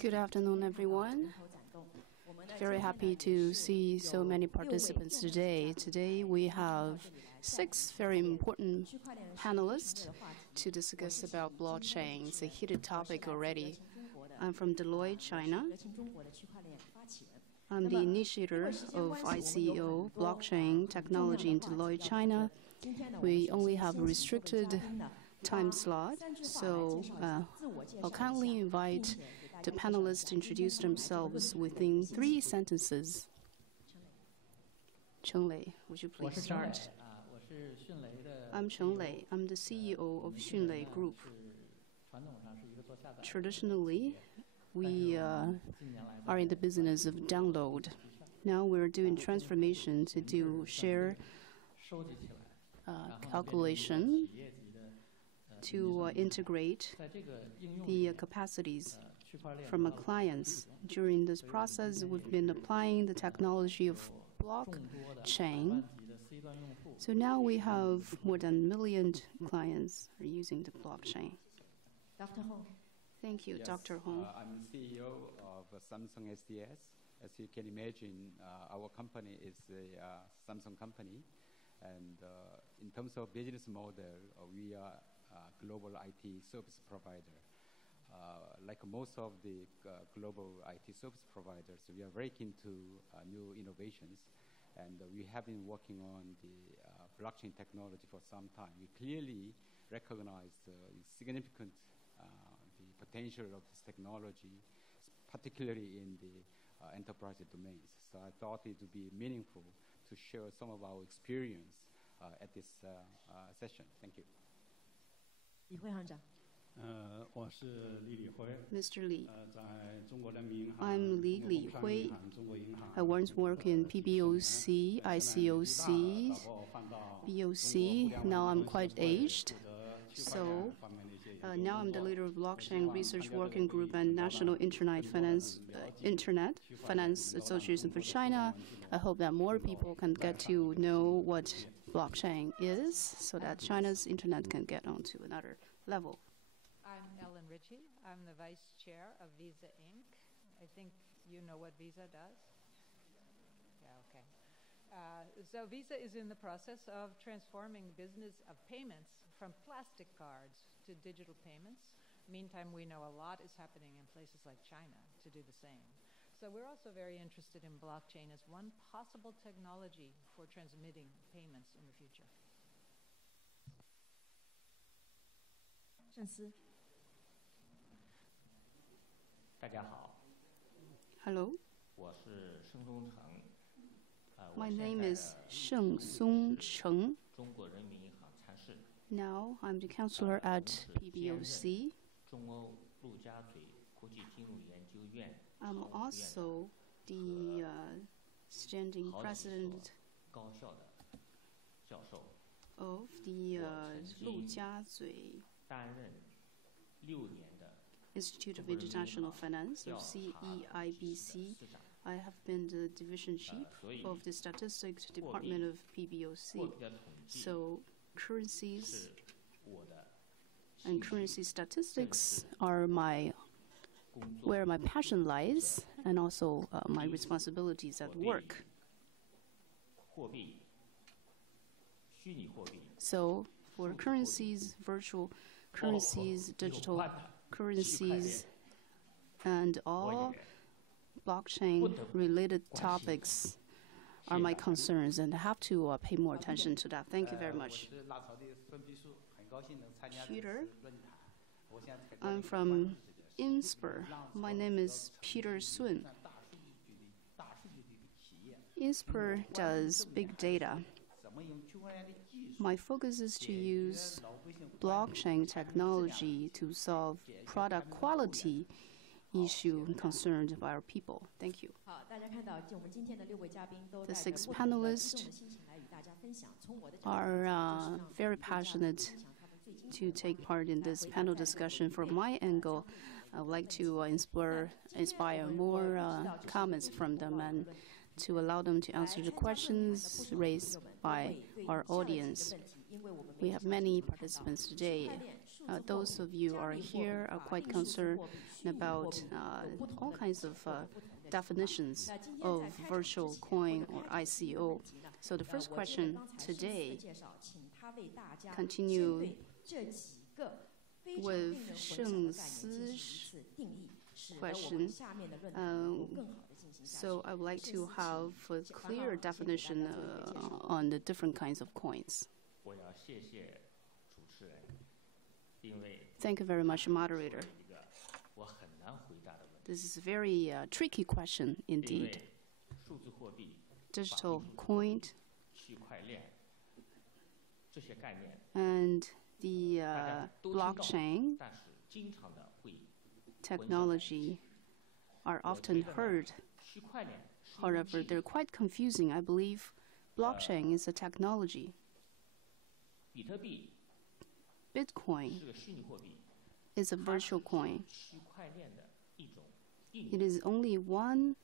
Good afternoon, everyone. Very happy to see so many participants today. Today we have 6 very important panelists to discuss about blockchain. It's a heated topic already. I'm from Deloitte, China. I'm the initiator of ICO blockchain technology in Deloitte, China. We only have a restricted time slot, so I'll kindly invite the panelists to introduce themselves within 3 sentences. Cheng Lei, would you please start? I'm Cheng Lei. I'm the CEO of Xunlei Group. Traditionally, we are in the business of download. Now we're doing transformation to do share calculation to integrate the capacities from our clients. During this process, we've been applying the technology of blockchain. So now we have more than 1 million clients are using the blockchain. Dr. Hong. Thank you, Yes, Dr. Hong. I'm CEO of Samsung SDS. As you can imagine, our company is a Samsung company. And in terms of business model, we are a global IT service provider. Like most of the global IT service providers, we are very keen to new innovations. And we have been working on the blockchain technology for some time. We clearly recognize the significant the potential of this technology, particularly in the enterprise domains. So I thought it would be meaningful to share some of our experience at this session. Thank you. Mr. Li. I'm Li Lihui. I once worked in PBOC, ICOC, BOC. Now I'm quite aged. So now I'm the leader of Blockchain Research Working Group and National Internet Finance Association for China. I hope that more people can get to know what blockchain is so that China's internet can get onto another level. I'm Ellen Ritchie. I'm the vice chair of Visa Inc. I think you know what Visa does. Yeah, okay. So Visa is in the process of transforming the business of payments from plastic cards to digital payments. Meantime, we know a lot is happening in places like China to do the same. So we're also very interested in blockchain as one possible technology for transmitting payments in the future. 郑思。大家好。 Hello. 我是盛松成。My name is Sheng Song Cheng. 中国人民银行参事。 Now I'm the counselor at PBOC. 中欧陆家嘴国际金融研究院。 I'm also the standing president 高校的教授。 of the 陆家嘴 担任6年的 Institute of International Finance, or CEIBC. I have been the division chief of the statistics department of PBOC. So currencies and currency statistics are where my passion lies, and also my responsibilities at work. So for currencies, virtual currencies, digital currencies, and all blockchain-related topics are my concerns, and I have to pay more attention to that. Thank you very much. Peter, I'm from Inspur. My name is Peter Sun. Inspur does big data. My focus is to use blockchain technology to solve product quality issue concerned by our people. Thank you. The 6 panelists are very passionate to take part in this panel discussion. From my angle, I would like to inspire more comments from them and to allow them to answer the questions raised by our audience. We have many participants today. Those of you who are here are quite concerned about all kinds of definitions of virtual coin or ICO. So the first question today continue with Sheng Si's question. So I would like to have a clear definition on the different kinds of coins. Thank you very much, moderator. This is a very tricky question indeed. Digital coin and the blockchain technology are often heard. However, they're quite confusing. I believe blockchain is a technology. Bitcoin is a virtual coin. It is only one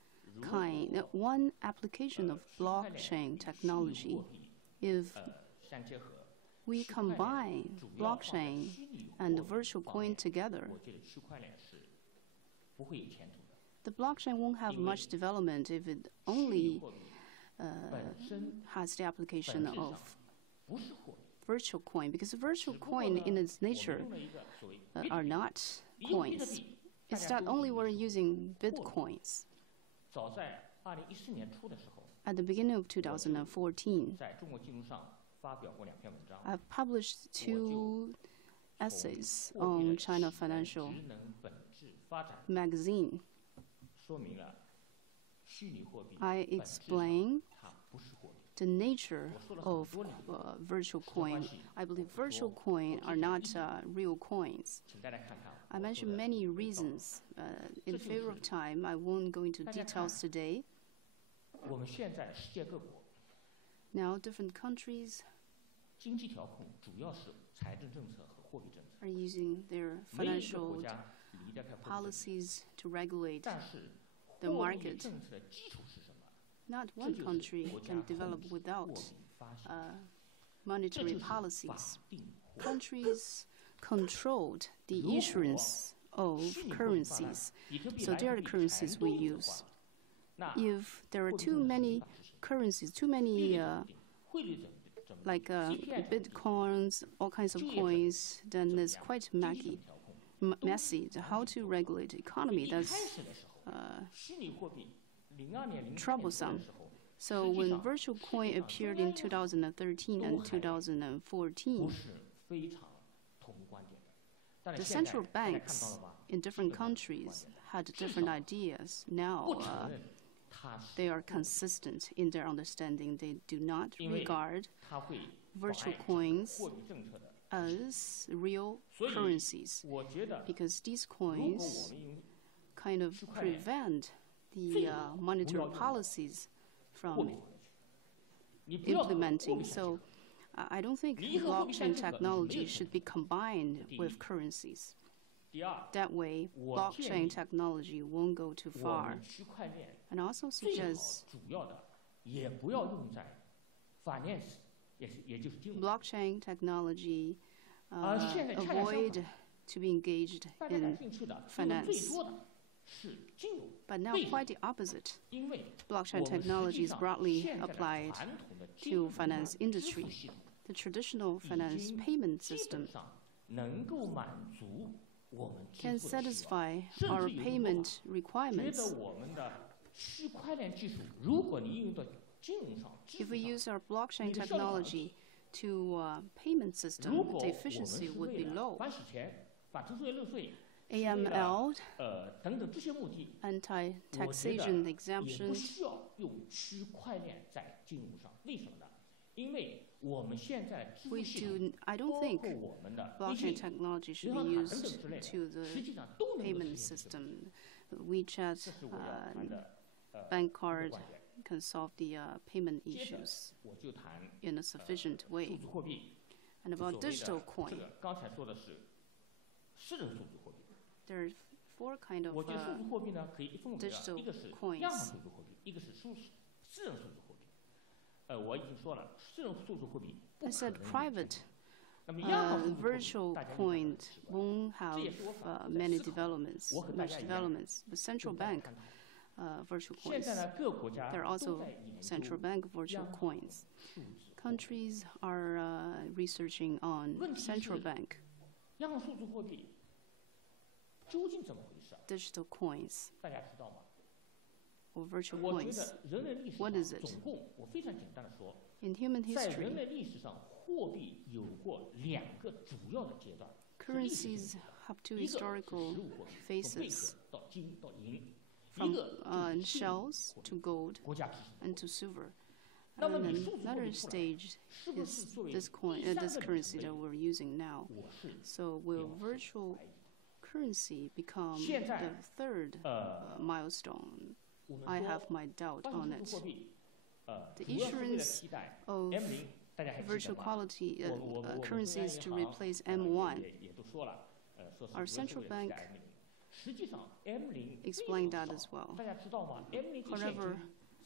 application of blockchain technology. If we combine blockchain and the virtual coin together, the blockchain won't have much development if it only has the application of virtual coin, because virtual coin in its nature are not coins. It's not only we're using bitcoins. At the beginning of 2014, I've published 2 essays on China Financial magazine. I explain the nature of virtual coin. I believe virtual coin are not real coins. I mentioned many reasons. In favor of time, I won't go into details today. Now, different countries are using their financial policies to regulate the market. Not one country can develop without monetary policies. Countries controlled the issuance of currencies, so they are the currencies we use. If there are too many currencies, too many like bitcoins, all kinds of coins, then it's quite messy. How to regulate the economy, that's troublesome. So when virtual coin appeared in 2013 and 2014, the central banks in different countries had different ideas. Now they are consistent in their understanding. They do not regard virtual coins as real currencies, because these coins kind of prevent the monetary policies from implementing. So I don't think blockchain technology should be combined with currencies. That way, blockchain technology won't go too far. And also suggest blockchain technology avoid to be engaged in finance. But now quite the opposite. Blockchain technology is broadly applied to finance industry. The traditional finance payment system can satisfy our payment requirements. If we use our blockchain technology to payment system, the efficiency would be low. AML, anti-taxation exemptions. I don't think blockchain technology should be used to the payment system. WeChat, bank card can solve the payment issues in a sufficient way. And about digital coin, there are 4 kinds of digital coins. 我已经说了，这种数字货币不 I 可 said 能永 private 存。那么央行数字货币 virtual 大家就 coin 知道 won't 这 have 也是我反复在 many 思考的。 developments, 我和大 much 家一样 developments. But 正 central 在 bank 探讨。 virtual 现 coins. 在呢，各国家 There are 都 also 在研 central 究 bank virtual 央行 coins. 数字。 Countries are researching on 问题 central 是 bank 央行数字货币究竟怎么回事？ digital coins 大家知道吗？ or virtual 我觉 coins. 得人类历史 What 上 is it? 总共，我非常简单的说， In human 在人 history, 类历史上，货币有过2个主要的阶段。 currencies have two 一个是 historical 实物货币，从贝 phases, 壳到金到银；一 from 个就是虚拟 shells 货 to 币， gold 国家支持的 and 货 to 币。 silver. 那么 And 你 then 数字货 another 币出来， stage 是不是 is 作为 this 第 coin, 三 this 个里 currency 程 that 碑？ we're using now. 我是 So will 表示 virtual 怀疑。 currency become 现在 the third milestone? 我们 I have 说 my doubt 发 on 行数字 it. 货币， The 主要是为了 issuance 替代 of M0，大家还记得 virtual 吗？ quality 我们中央 currencies 银 to 行 replace M1. 也都说了，说是 Our 主要是 central 为了替 bank 代 M0。实际上 M0 非 explained 常 that 少 as well. 大家知道吗 ？M0 的现 However, 金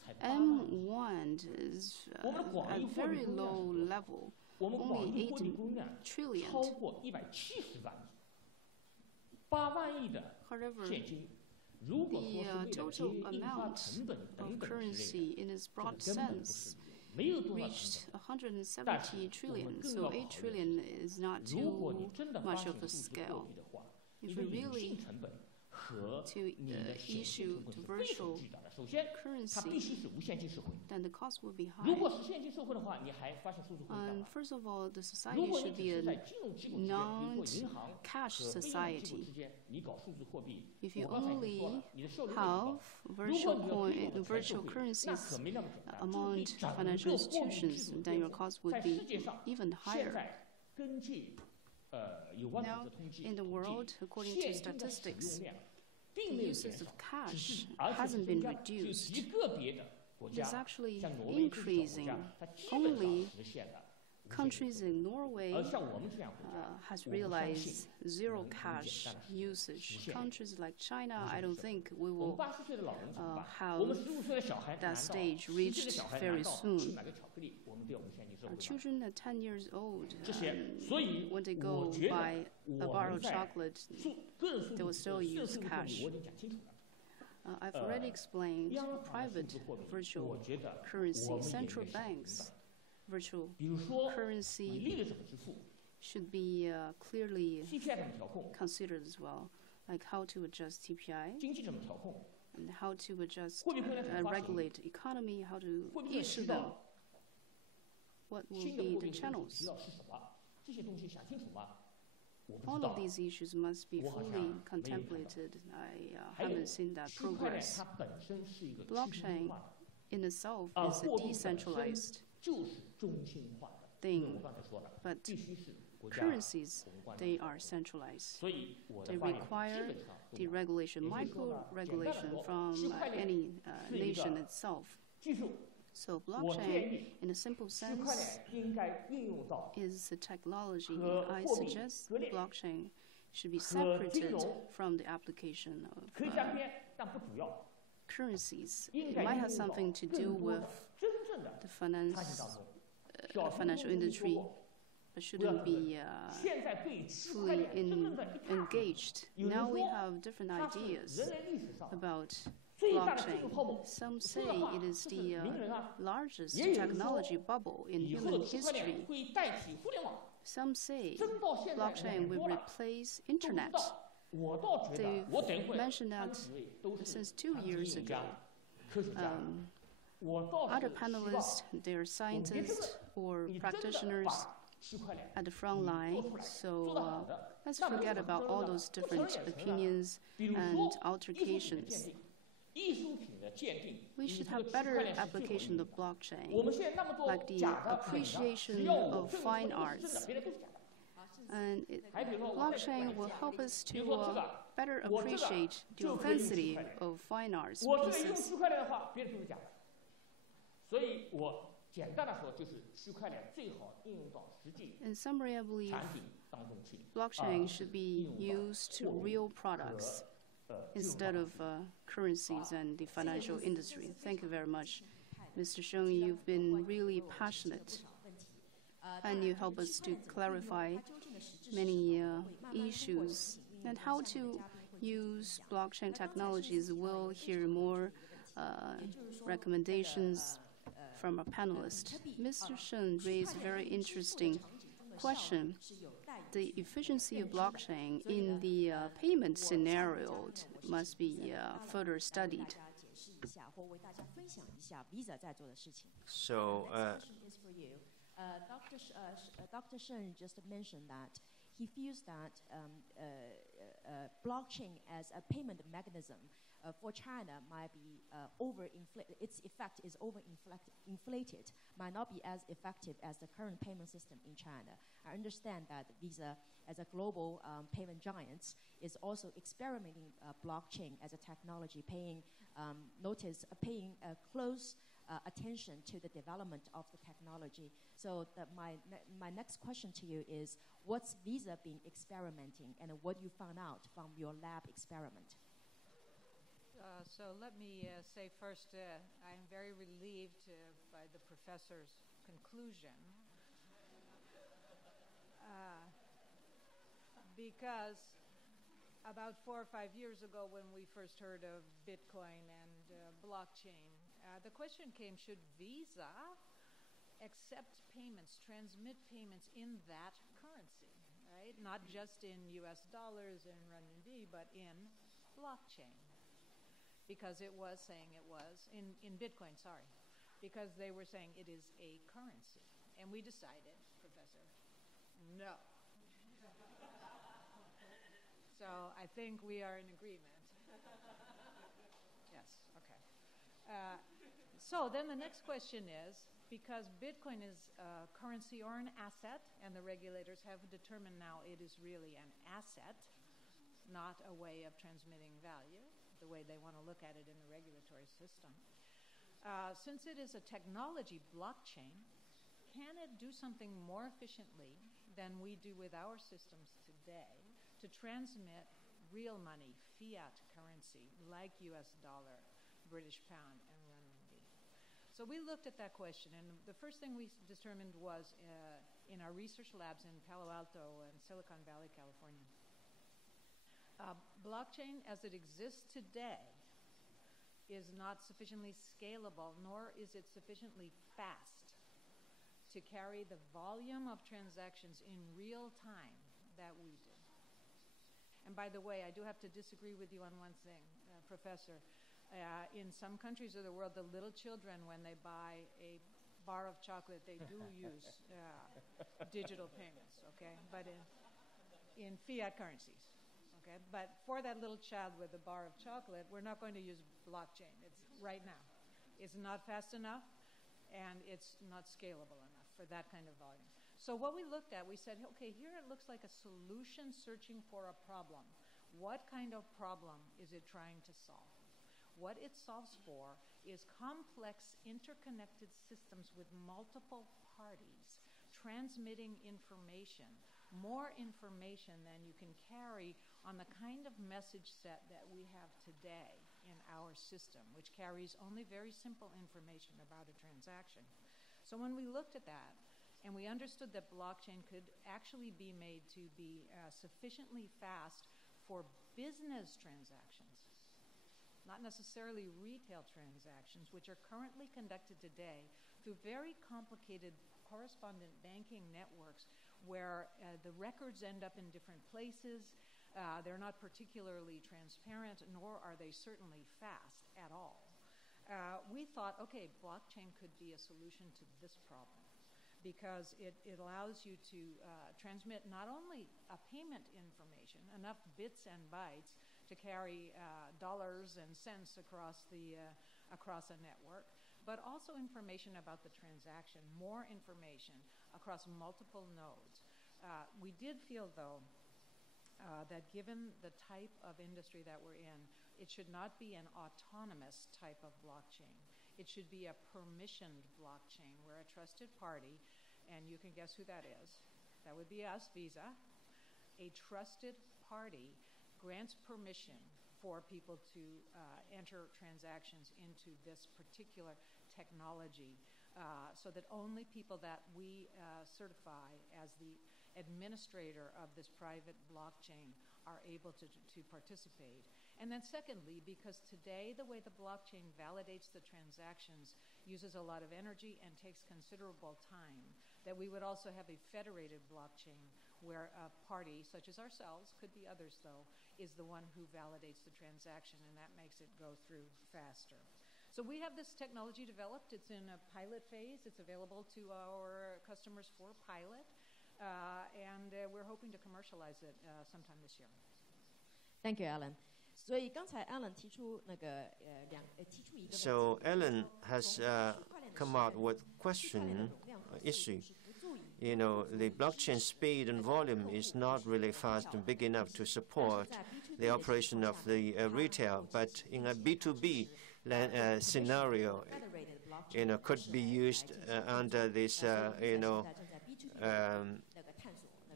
才8万亿。 M1 is 我们的广 at 义货币 very 供应量 low 是多少？ level, 我们广 only 义货币 8供应量 trillion. 超过170万亿，8万亿的 However, 现金。如果说是 the 为了 total 节印花 amount 成本 of 等等之类的， currency in its 这 broad 个根本不 sense 是没有多少成 reached 本。但是 170我们 trillion, 更 so 要 8考虑的 trillion is not 如果 too 你真的发 much 行 of a 数字货 scale. 币的话， If 你的 we 隐 really 性成本和 to 你的显性 issue 成本 to 是非常 virtual 巨大的。首先，它必 currency, 须是无现金社会。 then the cost will be 如 high. 果是现金社会的话，你还发行数字货币干嘛？ First of all, the 如 society 果你 should 只 be 是 a 在金融机构之间，比如说银行 cash 和非银行机构 society. 之间，你搞数字货币， If you 我刚才已经说 only 了，你的效率会提高。 have 如果 virtual 你要推 coin, 动全社 virtual 会，那 currencies 可没那么简单。这是 among 对整 financial 个货币制 institutions, 度 then 变 your 革。 cost would 在 be 世界上， even 现 higher. 在根据有关组 Now, 织统计 in the 统 world, 计， according to 现金的使 statistics, 用量 the 并没有 uses 减少 of，cash 而且 hasn't 是增 been 加的。只有 reduced. 极个别的国 It 家， is actually 像挪威这些小国 increasing. 家，它基本上 Only 实现了无现金 countries 社会。 in Norway 而像我们这样国家， has 我不相 realized 信 zero 能简 cash 单地 usage. 无现 Countries like China, 无 I 现 don't 社会。 think we 我们 will 80岁的老人怎么办？ have 我们15岁的小孩 that 难道 stage 10岁的 reached 小孩 very 难道 soon. 去买个巧克力，我们就无现金社 Our 会吗？ children at 10 years old, 这些，所以 when they 我 go 觉 buy 得 a 我 bar 们 of 在 chocolate, 个人数 they will 字 still 个人 use 数字货币 cash. 我已经讲清楚了。 I've already explained 央行的数 private 字货币， virtual 我觉得 currency. 我们也应 Central 该想明 banks 白。 virtual 比如说，你 currency 利率怎么支付 should be clearly ，CPI 怎么调控， considered as well, like how to adjust TPI 经济怎么调控， and how to adjust 货币规则怎么发行， regulate economy, how to 货币规则 issue 渠 them, 道， what will 新的 be 货 the 币政策 channels. 渠道是什么？这些东西想清楚吗？我不知 All 道 of。these issues must be 我好像 fully 没有看到。 contemplated. I 还有 haven't seen that 区块链 progress. 它本身是一个去中 Blockchain 心化的， in itself 而 is 货 a 币本身 decentralized 就是中心化的。因为 thing, 我刚才说了， but 必须是国家 currencies, 宏观 they 的。 are centralized. 所以我的 They 发言基 require 本上都 deregulation, 也就是说呢， micro-regulation from 区块链 any 是一个 nation itself. 技术， So 我建 blockchain, 议 in a simple 区块 sense, 链应该应用到 is a technology. 和 I 货币 suggest 割裂， blockchain should be 和金 separated 融 from the application of 可以沾边，但不主要， currencies. 应 It 该 might 应 have 用到 something to do 更多 with 的真正的 the 参与 finance, 当中。小时候 financial 我跟你说 industry, 过， but shouldn't be 现在对区块 fully 链真正的一塌糊涂。 engaged. 有人 Now we 说 have different 它是 ideas 人类历史上 about 最大的技术泡 blockchain. 沫。 Some 说 say 的话 it is 就是 the 名人啊， largest 也有人说 technology bubble in 以后 human 的区块链 history. 会代替互联网。 Some say 真到现在 blockchain 2 will 多了， replace 都不知 internet. 道。我倒觉得 They've， 我等会 mentioned 他们 that 几位都是 since 2 产品 years 应用家 ago. 科学家。 我倒 Other 是希望 panelists, they are scientists or 你真的 practitioners 把区块链 at the front 做 line. 出来， So 做得好的。 let's 那没 forget 什么 about 争 all 的， those 不承 different 认也承认。 opinions 比如 and 说艺术品的 altercations. 鉴定，艺术品的鉴定， We 你 should 这个 have 区块 better 链是最有意 application 义 of 的。我 blockchain, 们现在那么多 like the 假的、伪的， appreciation 只要我 of 证明 fine 这个是真的， arts. 别的都是假的。 And it, 还比如说我再举个 blockchain 例 will 子， help us 比如 to 说这个， better 我这个 appreciate the 就可以用区 authenticity 块链。 of fine arts 我这个用 pieces. 区块链的话，别的就是假的。所以我简单的说，就是区块链最好应用到实际 In summary, I believe 产品当中去， blockchain should be used to real products 金融 instead 上 of currencies and the financial industry. Thank you very much. Mr. Sheng, you've been really passionate, and you help us to clarify many issues and how to use blockchain technologies. We'll hear more recommendations from our panelists. Mr. Sheng raised a very interesting question. The efficiency of blockchain in the payment scenario must be further studied. So, Dr. Sheng just mentioned that he feels that blockchain as a payment mechanism for China might be overinflated. Its effect is overinflated, might not be as effective as the current payment system in China. I understand that Visa, as a global payment giant, is also experimenting blockchain as a technology, paying close attention to the development of the technology. So my next question to you is, what's Visa been experimenting, and what you found out from your lab experiment? So let me say first, I'm very relieved by the professor's conclusion, because about 4 or 5 years ago when we first heard of Bitcoin and blockchain, the question came, should Visa accept payments, transmit payments in that currency, right? Not just in US dollars and renminbi, but in blockchain. Because it was saying it was, in Bitcoin, sorry, because they were saying it is a currency. And we decided, Professor, no. So I think we are in agreement. Yes, okay. So then the next question is, because Bitcoin is a currency or an asset, and the regulators have determined now it is really an asset, not a way of transmitting value, the way they want to look at it in the regulatory system. Since it is a technology blockchain, can it do something more efficiently than we do with our systems today to transmit real money, fiat currency, like US dollar, British pound, and renminbi? So we looked at that question, and the first thing we determined was in our research labs in Palo Alto and Silicon Valley, California, blockchain as it exists today is not sufficiently scalable, nor is it sufficiently fast to carry the volume of transactions in real time that we do. And by the way, I do have to disagree with you on one thing, Professor. In some countries of the world, the little children, when they buy a bar of chocolate, they do use digital payments, okay? But in fiat currencies. Okay, but for that little child with a bar of chocolate, we're not going to use blockchain. It's right now. It's not fast enough, and it's not scalable enough for that kind of volume. So what we looked at, we said, okay, here it looks like a solution searching for a problem. What kind of problem is it trying to solve? What it solves for is complex interconnected systems with multiple parties transmitting information, more information than you can carry on the kind of message set that we have today in our system, which carries only very simple information about a transaction. So when we looked at that, and we understood that blockchain could actually be made to be sufficiently fast for business transactions, not necessarily retail transactions, which are currently conducted today through very complicated correspondent banking networks where the records end up in different places. They're not particularly transparent, nor are they certainly fast at all. We thought, okay, blockchain could be a solution to this problem because it allows you to transmit not only a payment information, enough bits and bytes to carry dollars and cents across a network, but also information about the transaction, more information across multiple nodes. We did feel, though, that given the type of industry that we're in, it should not be an autonomous type of blockchain. It should be a permissioned blockchain where a trusted party, and you can guess who that is, that would be us, Visa, a trusted party grants permission for people to enter transactions into this particular technology so that only people that we certify as the administrator of this private blockchain are able to participate. And then secondly, because today the way the blockchain validates the transactions uses a lot of energy and takes considerable time, that we would also have a federated blockchain where a party, such as ourselves, could be others though, is the one who validates the transaction, and that makes it go through faster. So we have this technology developed. It's in a pilot phase. It's available to our customers for pilot, and we're hoping to commercialize it sometime this year. Thank you, Alan. 所以刚才 Alan 提出那个提出一个 So Alan has come out with question issue. You know, the blockchain speed and volume is not really fast and big enough to support the operation of the retail, but in a B2B scenario, you know, could be used under this, you know,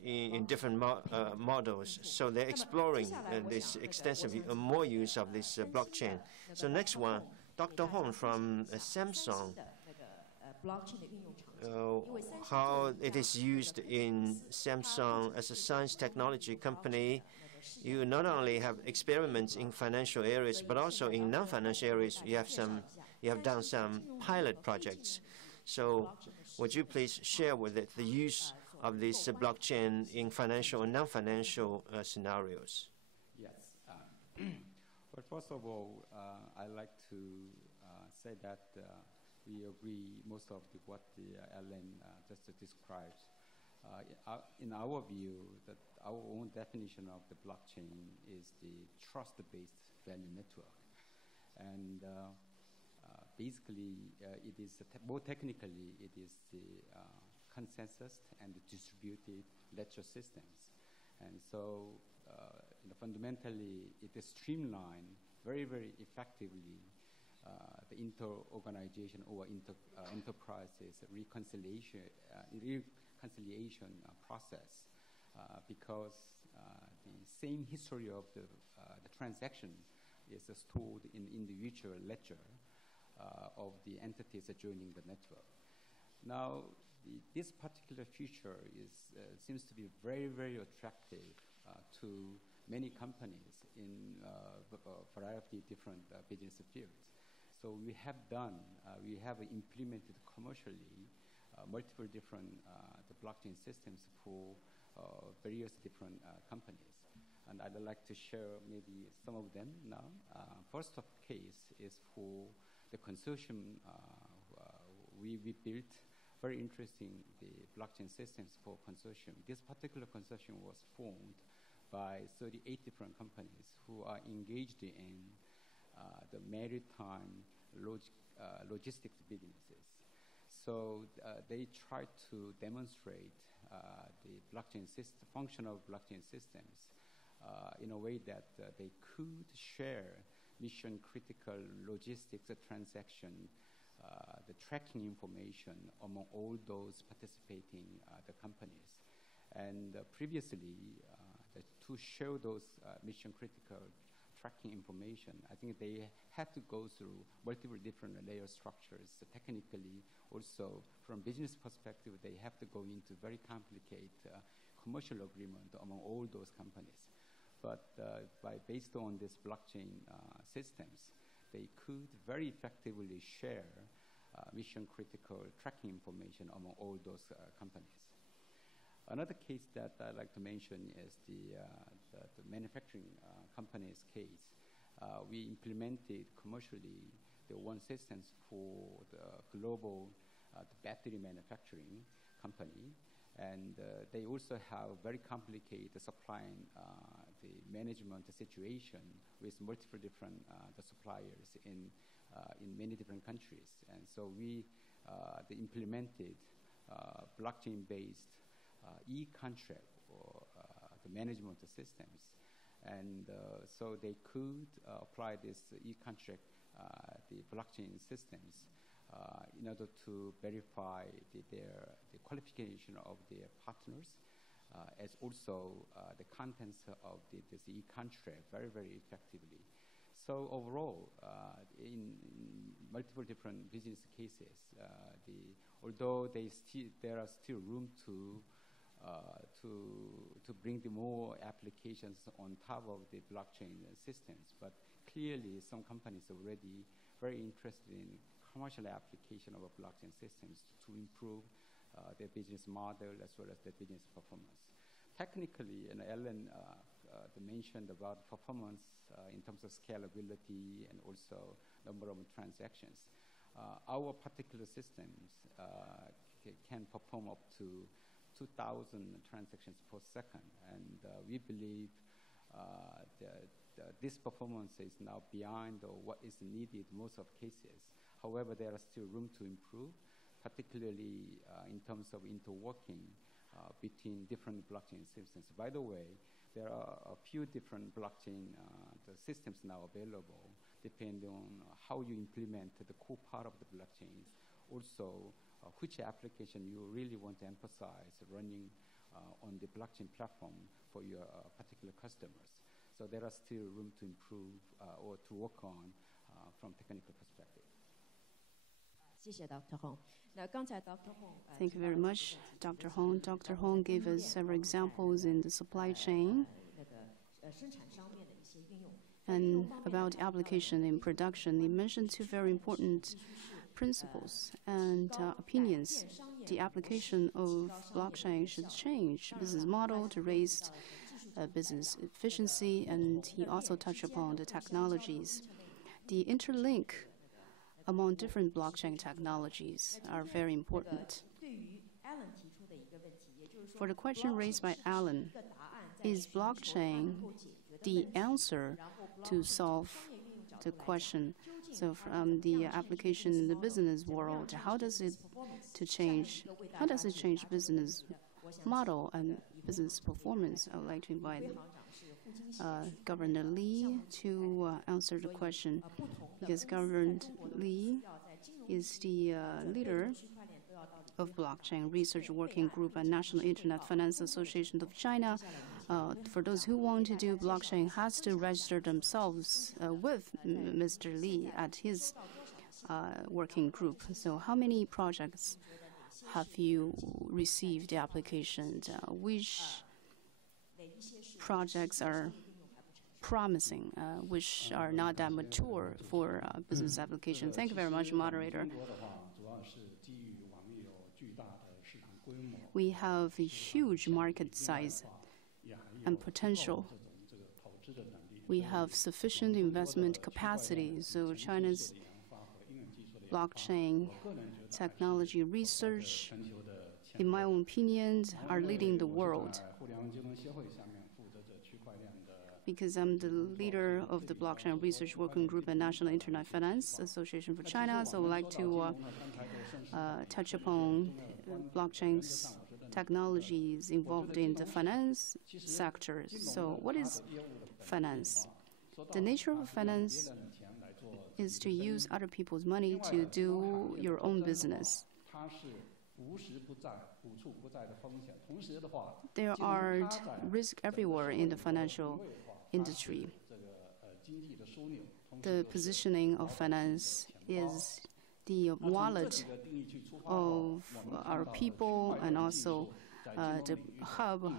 in different models. So they're exploring this extensive more use of this blockchain. So next one, Dr. Hong from Samsung. How it is used in Samsung as a science technology company. You not only have experiments in financial areas, but also in non-financial areas. You have done some pilot projects. So would you please share with it the use of this blockchain in financial and non-financial scenarios? Yes. Well, first of all, I'd like to say that we agree most of what Alan just described. In our view, that our own definition of the blockchain is the trust-based value network. And basically, it is more technically, it is the consensus and the distributed ledger systems. And so fundamentally, it is streamlined very, very effectively the inter-organization or enterprises reconciliation process because the same history of the transaction is stored in the individual ledger of the entities joining the network. Now, this particular feature seems to be very, very attractive to many companies in a variety of different business fields. So we have implemented commercially multiple different the blockchain systems for various different companies. And I'd like to share maybe some of them now. First case is for the consortium. We built very interesting the blockchain systems for consortium. This particular consortium was formed by 38 different companies who are engaged in the maritime logistics businesses. So they tried to demonstrate the blockchain system, functional blockchain systems in a way that they could share mission-critical logistics transaction, the tracking information among all those participating the companies. And previously, to show those mission-critical tracking information, I think they had to go through multiple different layer structures. So technically, also from business perspective, they have to go into very complicated commercial agreement among all those companies. But based on this blockchain systems, they could very effectively share mission-critical tracking information among all those companies. Another case that I'd like to mention is the manufacturing company's case. We implemented commercially the one systems for the global battery manufacturing company, and they also have very complicated supplying the management situation with multiple different the suppliers in many different countries. And so we implemented blockchain-based e-contract or the management systems. And so they could apply this e-contract, the blockchain systems, in order to verify the qualification of their partners, as also the contents of this e-contract very, very effectively. So overall, in multiple different business cases, although there are still room to bring the more applications on top of the blockchain systems, but clearly some companies are already very interested in commercial application of a blockchain systems to improve their business model as well as their business performance. Technically, and Ellen mentioned about performance in terms of scalability and also number of transactions. Our particular systems can perform up to 2,000 transactions per second, and we believe this performance is now beyond what is needed in most of cases. However, there are still room to improve, particularly in terms of interworking between different blockchain systems. By the way, there are a few different blockchain systems now available, depending on how you implement the core part of the blockchain. Also, which application you really want to emphasize running on the blockchain platform for your particular customers. So there are still room to improve or to work on from technical perspective. Thank you very much, Dr. Hong. Dr. Hong gave us several examples in the supply chain and about application in production. He mentioned two very important principles and opinions. The application of blockchain should change business model to raise business efficiency, and he also touched upon the technologies. The interlink among different blockchain technologies are very important. For the question raised by Alan, is blockchain the answer to solve the question? So from the application in the business world, how does it change business model and business performance? I would like to invite Governor Li to answer the question, because Governor Li is the leader of Blockchain Research Working Group and National Internet Finance Association of China. For those who want to do blockchain, has to register themselves with Mr. Li at his working group. So how many projects have you received the applications? Which projects are promising, which are not that mature for business application? Thank you very much, moderator. We have a huge market size and potential. We have sufficient investment capacity, so China's blockchain technology research, in my own opinion, are leading the world. Because I'm the leader of the Blockchain Research Working Group and National Internet Finance Association for China, so I would like to touch upon blockchain's technologies involved in the finance sector. So what is finance? The nature of finance is to use other people's money to do your own business. There are risks everywhere in the financial industry. The positioning of finance is the wallet of our people and also the hub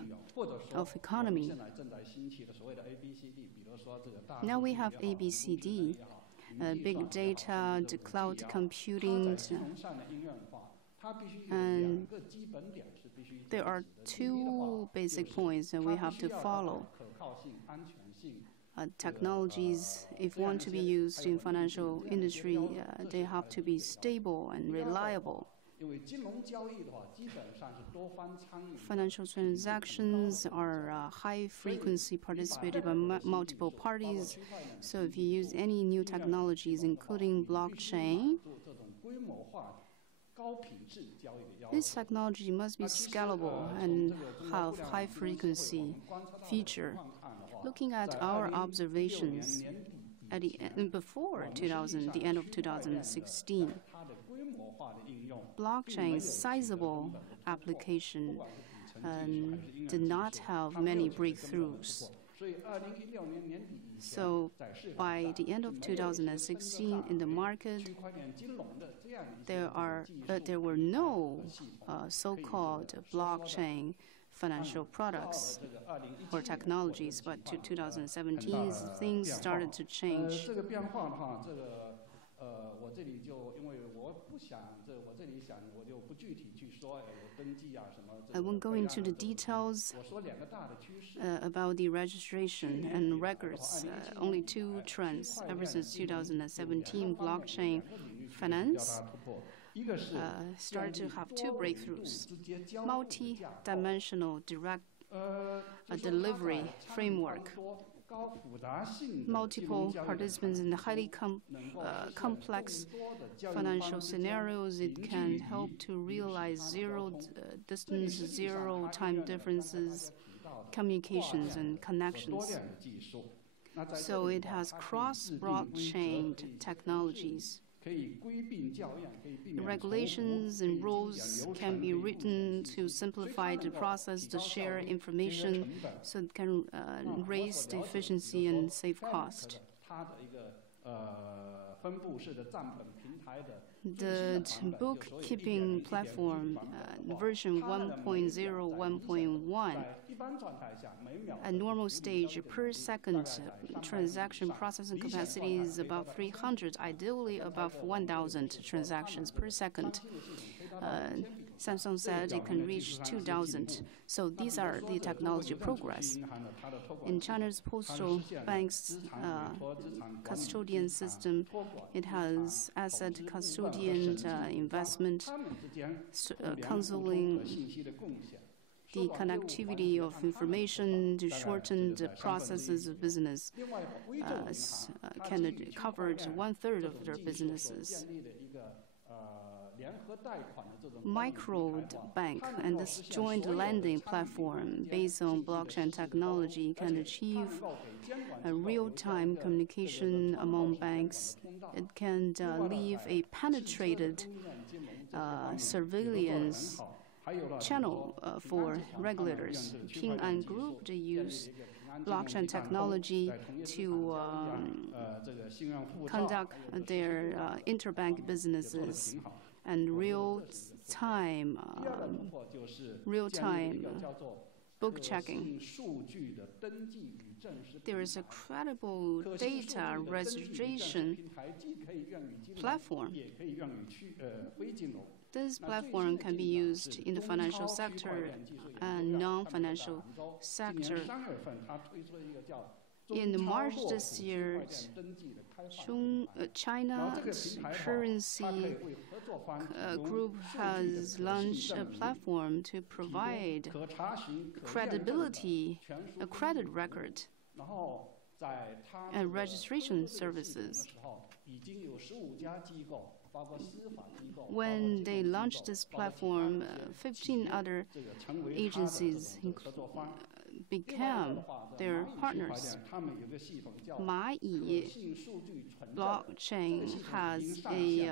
of economy. Now we have ABCD, big data, the cloud computing, and there are two basic points that we have to follow. Technologies, if want to be used in financial industry, they have to be stable and reliable. Financial transactions are high frequency participated by multiple parties. So if you use any new technologies, including blockchain, this technology must be scalable and have high frequency feature. Looking at our observations at the end, before the end of 2016, blockchain's sizable application did not have many breakthroughs. So by the end of 2016 in the market, there were no so-called blockchain financial products or technologies, but to 2017 things started to change. I won't go into the details about the registration and records. Only two trends ever since 2017. Blockchain finance started to have two breakthroughs. Multi-dimensional direct delivery framework. Multiple participants in the highly complex financial scenarios. It can help to realize zero distance, zero time differences, communications and connections. So it has cross-blockchain technologies. The regulations and rules can be written to simplify the process to share information so it can raise the efficiency and save cost. The bookkeeping platform, version 1.0, 1.1, at normal stage per second transaction processing capacity is about 300, ideally above 1,000 transactions per second. Samsung said it can reach 2,000. So these are the technology progress. In China's postal bank's custodian system, it has asset custodian, investment, counseling, the connectivity of information to shorten the processes of business can cover 1/3 of their businesses. Micro bank and this joint lending platform based on blockchain technology can achieve a real-time communication among banks. It can leave a penetrated surveillance channel for regulators. Ping An Group, they use blockchain technology to conduct their interbank businesses and real-time book checking. There is a credible data registration platform. This platform can be used in the financial sector and non-financial sector. In March this year, China's currency group has launched a platform to provide credibility, a credit record, and registration services. When they launched this platform, 15 other agencies became their partners. Mayi blockchain has a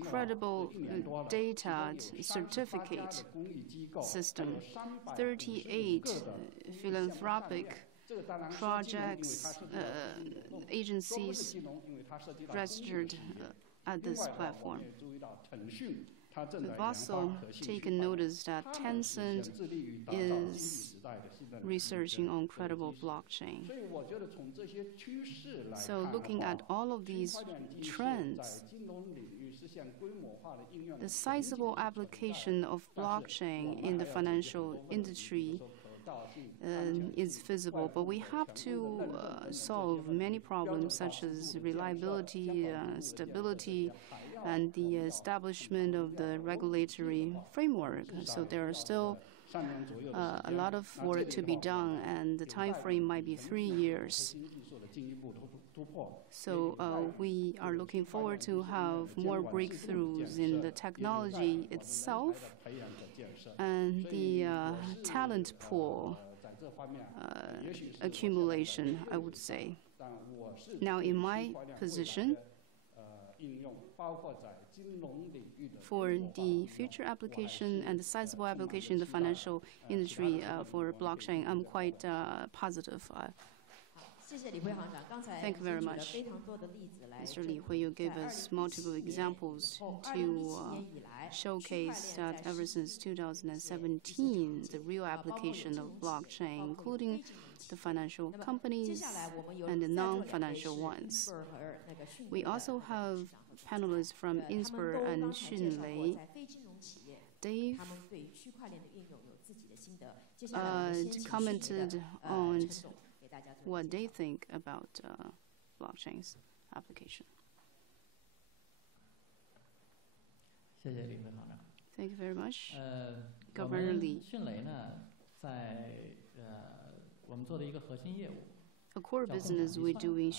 credible data certificate system. 38 philanthropic projects, agencies registered at this platform. We've also taken notice that Tencent is researching on credible blockchain. So looking at all of these trends, the sizable application of blockchain in the financial industry is feasible, but we have to solve many problems such as reliability, stability, and the establishment of the regulatory framework. So there are still a lot of work to be done, and the time frame might be 3 years. So we are looking forward to have more breakthroughs in the technology itself and the talent pool accumulation, I would say. Now, in my position, for the future application and the sizable application in the financial industry for blockchain, I'm quite positive. Thank you very much. Mr. Li Hui, you gave us multiple examples to showcase that ever since 2017, the real application of blockchain, including the financial companies and the non-financial ones. We also have panelists from Inspur and Xunlei. They've commented on what they think about blockchain's application. Thank you very much. Governor Li. A core business we do in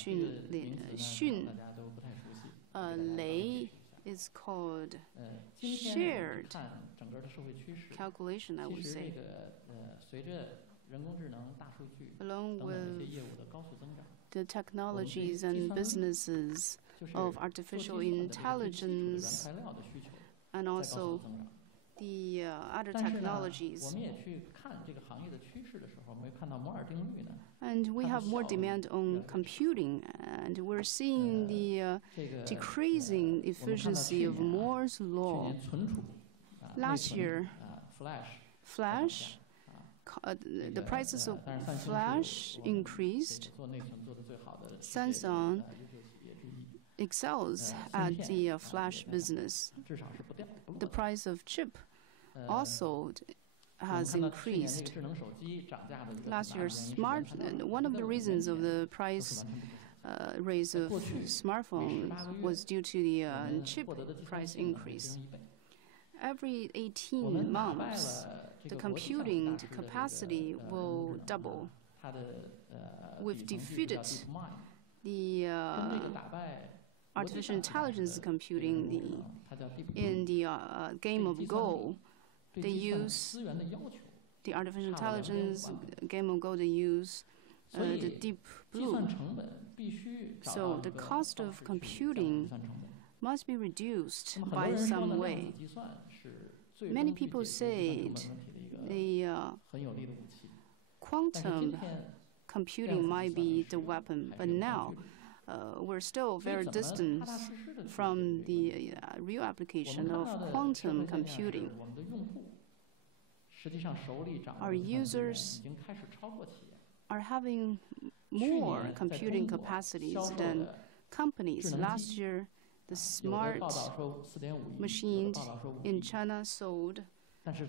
Xunlei is called shared calculation, I would say. Along with the technologies and businesses of artificial intelligence and also the other technologies. And we have more demand on computing, and we're seeing the decreasing efficiency of Moore's law. Last year, the prices of flash increased. Samsung excels at the flash business. The price of chip also has increased. Last year, one of the reasons of the price raise of smartphones was due to the chip price increase. Every 18 months, the computing capacity will double. We've defeated the artificial intelligence computing in the game of Go. They use the artificial intelligence game of Go. They use the deep blue. So the cost of computing must be reduced by some way. Many people say the quantum computing might be the weapon, but now we're still very distant from the real application of quantum computing. Our users are having more computing capacities than companies. Last year, the smart machine in China sold,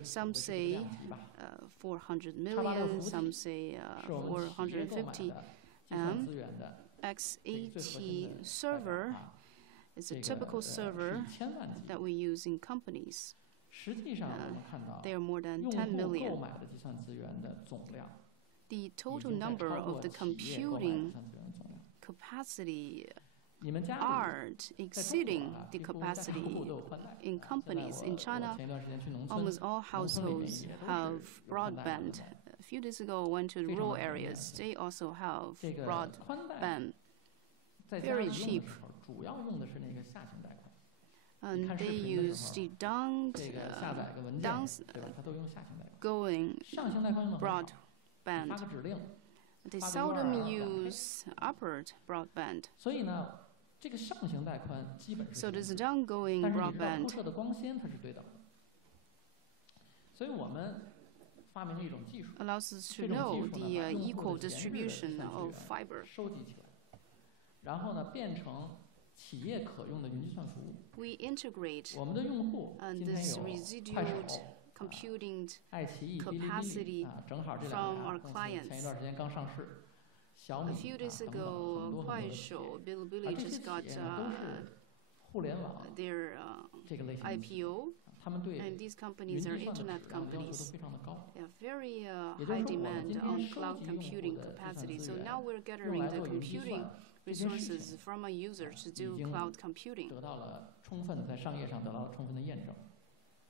some say 400 million, some say 450. X80 server is a typical server that we use in companies. They are more than 10 million. The total number of the computing capacity are exceeding the capacity in companies. In China, almost all households have broadband. A few days ago, I went to the rural areas. They also have broadband, very cheap. And they use the down-going broadband. They seldom use upward broadband. So this downgoing broadband allows us to know the equal distribution of fiber. We integrate this residual computing capacity from our clients. A few days ago, Kuaishou, Bilibili just got their IPO, and these companies are internet companies. They have very high demand on cloud computing capacity. So now we're gathering the computing resources from our users to do cloud computing.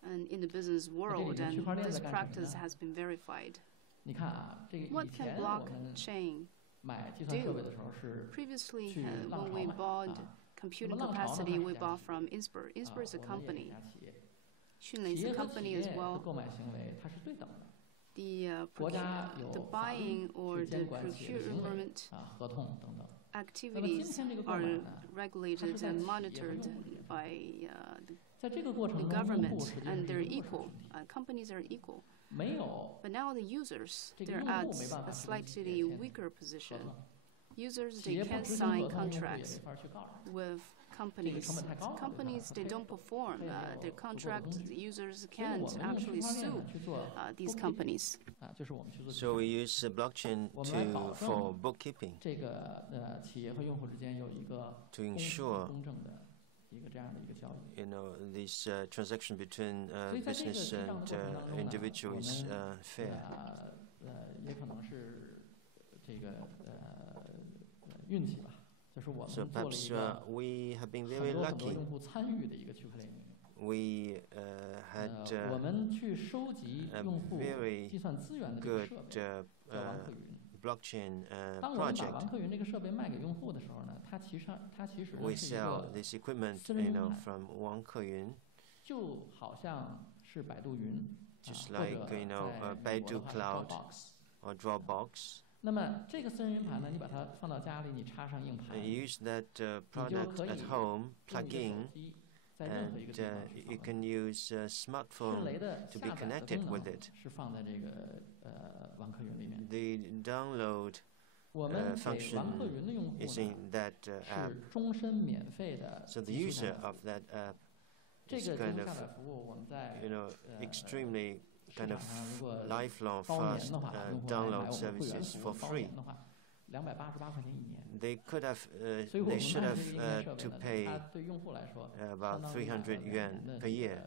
And in the business world, and this practice has been verified. What can blockchain do? Previously, when we bought computing capacity, we bought from Inspur. Inspur is a company. Xunlei is a company as well. the buying or the procurement activities are regulated and monitored by the government, and they're equal. Companies are equal. But now the users, they're at a slightly weaker position. Users, they can't sign contracts with companies. Companies, they don't perform their contract. Users can't actually sue these companies. So we use blockchain for bookkeeping to ensure this transaction between business and individual is fair. So perhaps we have been very lucky. We had a very good blockchain project. We sell this equipment, from Wangkeyun, just like Baidu Cloud or Dropbox. You use that product at home, plug in, and you can use a smartphone to be connected with it. The download function is in that app. So the user of that app is kind of, extremely kind of lifelong fast download services for free. They could have, they should have to pay about 300 yuan per year.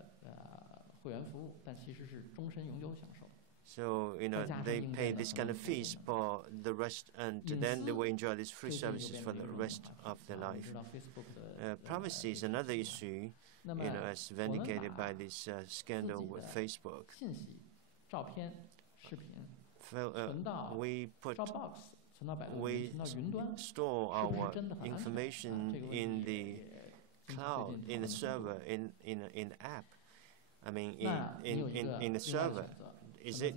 So, they pay this kind of fees for the rest, and then they will enjoy these free services for the rest of their life. Privacy is another issue, as vindicated by this scandal with Facebook. We store our information in the cloud, in the server, in the app. I mean, in the server. Is it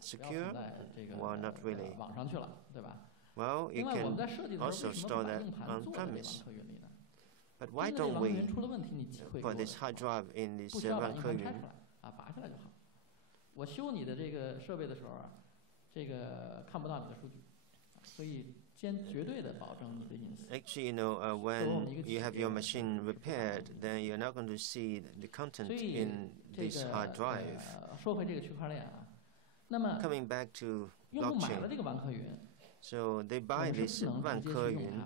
secure? Well, not really. Well, you can also store that on premise. But why don't we put this hard drive in this Wangkeyun? Actually, when you have your machine repaired, then you're not going to see the content in this hard drive. Coming back to blockchain, so they buy this Wangkeyun,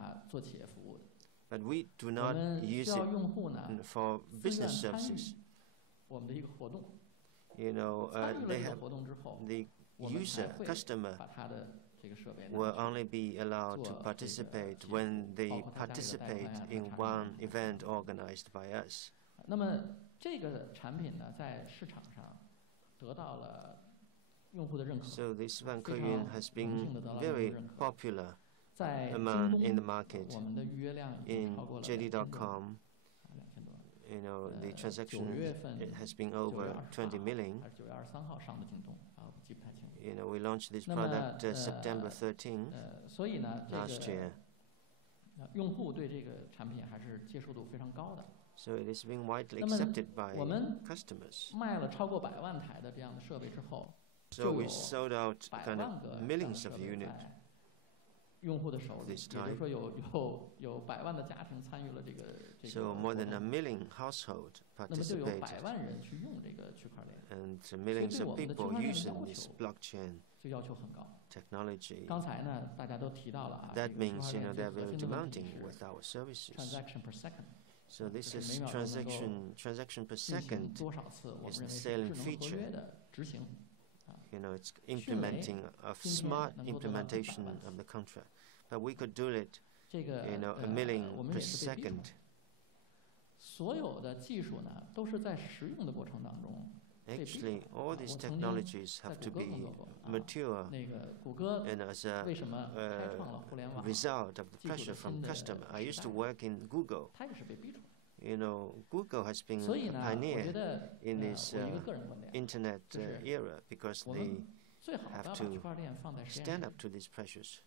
but we do not use it for business services. They have the user, customer, will only be allowed to participate when they participate in one event organized by us. So this Wangkeyun has been very popular in the market. In JD.com, the transaction has been over 20 million. We launched this product September 13 last year. So it is being widely accepted by customers. So we sold out kind of millions of units this time. So more than 1 million households participated, and millions of people using this blockchain technology. That means they are very demanding with our services. So this is transaction per second is the selling feature. It's implementing of smart implementation of the contract. But we could do it, 1 million per second. Actually, all these technologies have to be mature, and as a result of the pressure from customer. I used to work in Google. Google has been a pioneer in this internet era because they have to stand up to these pressures.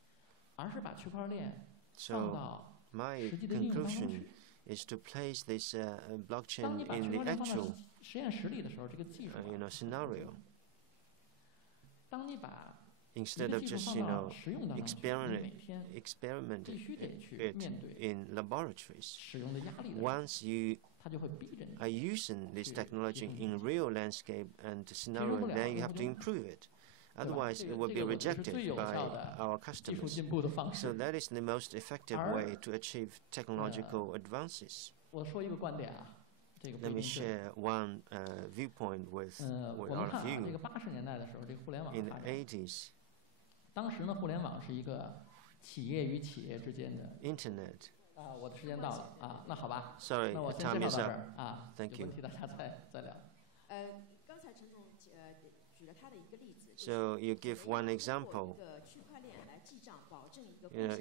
So my conclusion is to place this blockchain in the actual scenario. Instead of just experimenting it in laboratories. Once you are using this technology in real landscape and scenario, then you have to improve it. Otherwise, it will be rejected by our customers. So that is the most effective way to achieve technological advances. Let me share one viewpoint with all of you. In the 80s, Internet. Sorry, time is up. Thank you. So you give one example.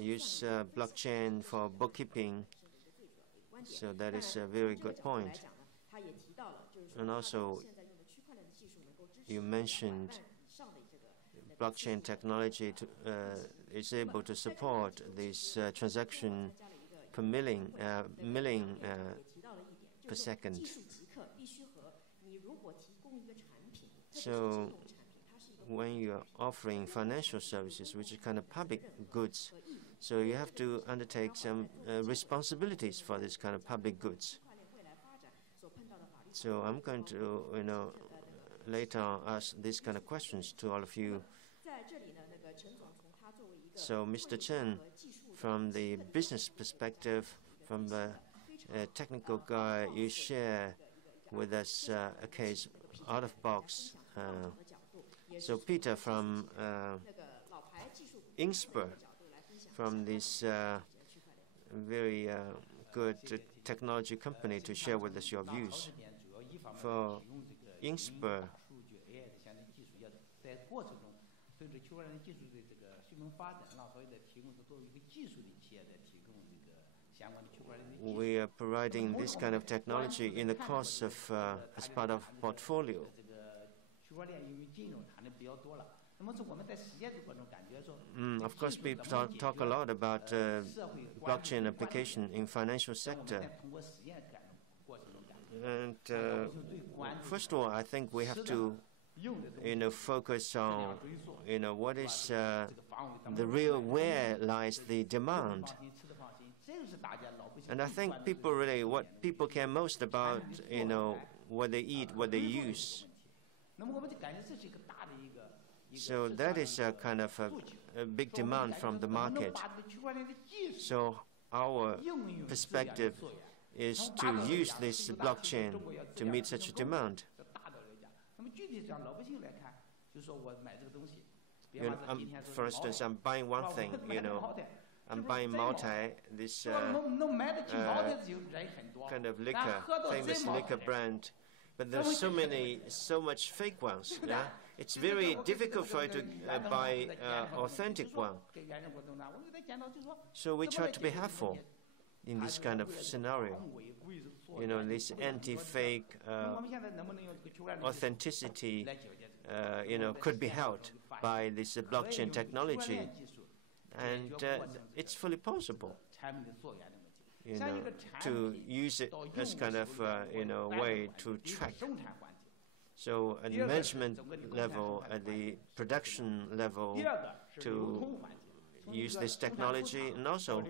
Use blockchain for bookkeeping. So that is a very good point. And also, you mentioned blockchain technology is able to support this transaction per milling per second. So when you are offering financial services, which is kind of public goods, so you have to undertake some responsibilities for this kind of public goods. So I'm going to, later on ask these kind of questions to all of you. So Mr. Chen, from the business perspective, from the technical guy, you share with us a case out of box. So Peter from Inspur, from this very good technology company, to share with us your views. For Inspur, we are providing this kind of technology in the course of as part of portfolio. Of course, people talk a lot about blockchain application in financial sector. And first of all, I think we have to, focus on, what is the real, where lies the demand. And I think people really, what people care most about, what they eat, what they use. So that is a kind of a big demand from the market. So our perspective is to use this blockchain to meet such a demand. For instance, I'm buying one thing, I'm buying Multi, this kind of liquor, famous liquor brand, but there's so much fake ones. Yeah? It's very difficult for you to buy authentic one. So we try to be helpful in this kind of scenario. This anti-fake authenticity, could be held by this blockchain technology, and it's fully possible, to use it as kind of, way to track. So at the management level, at the production level, to use this technology, and also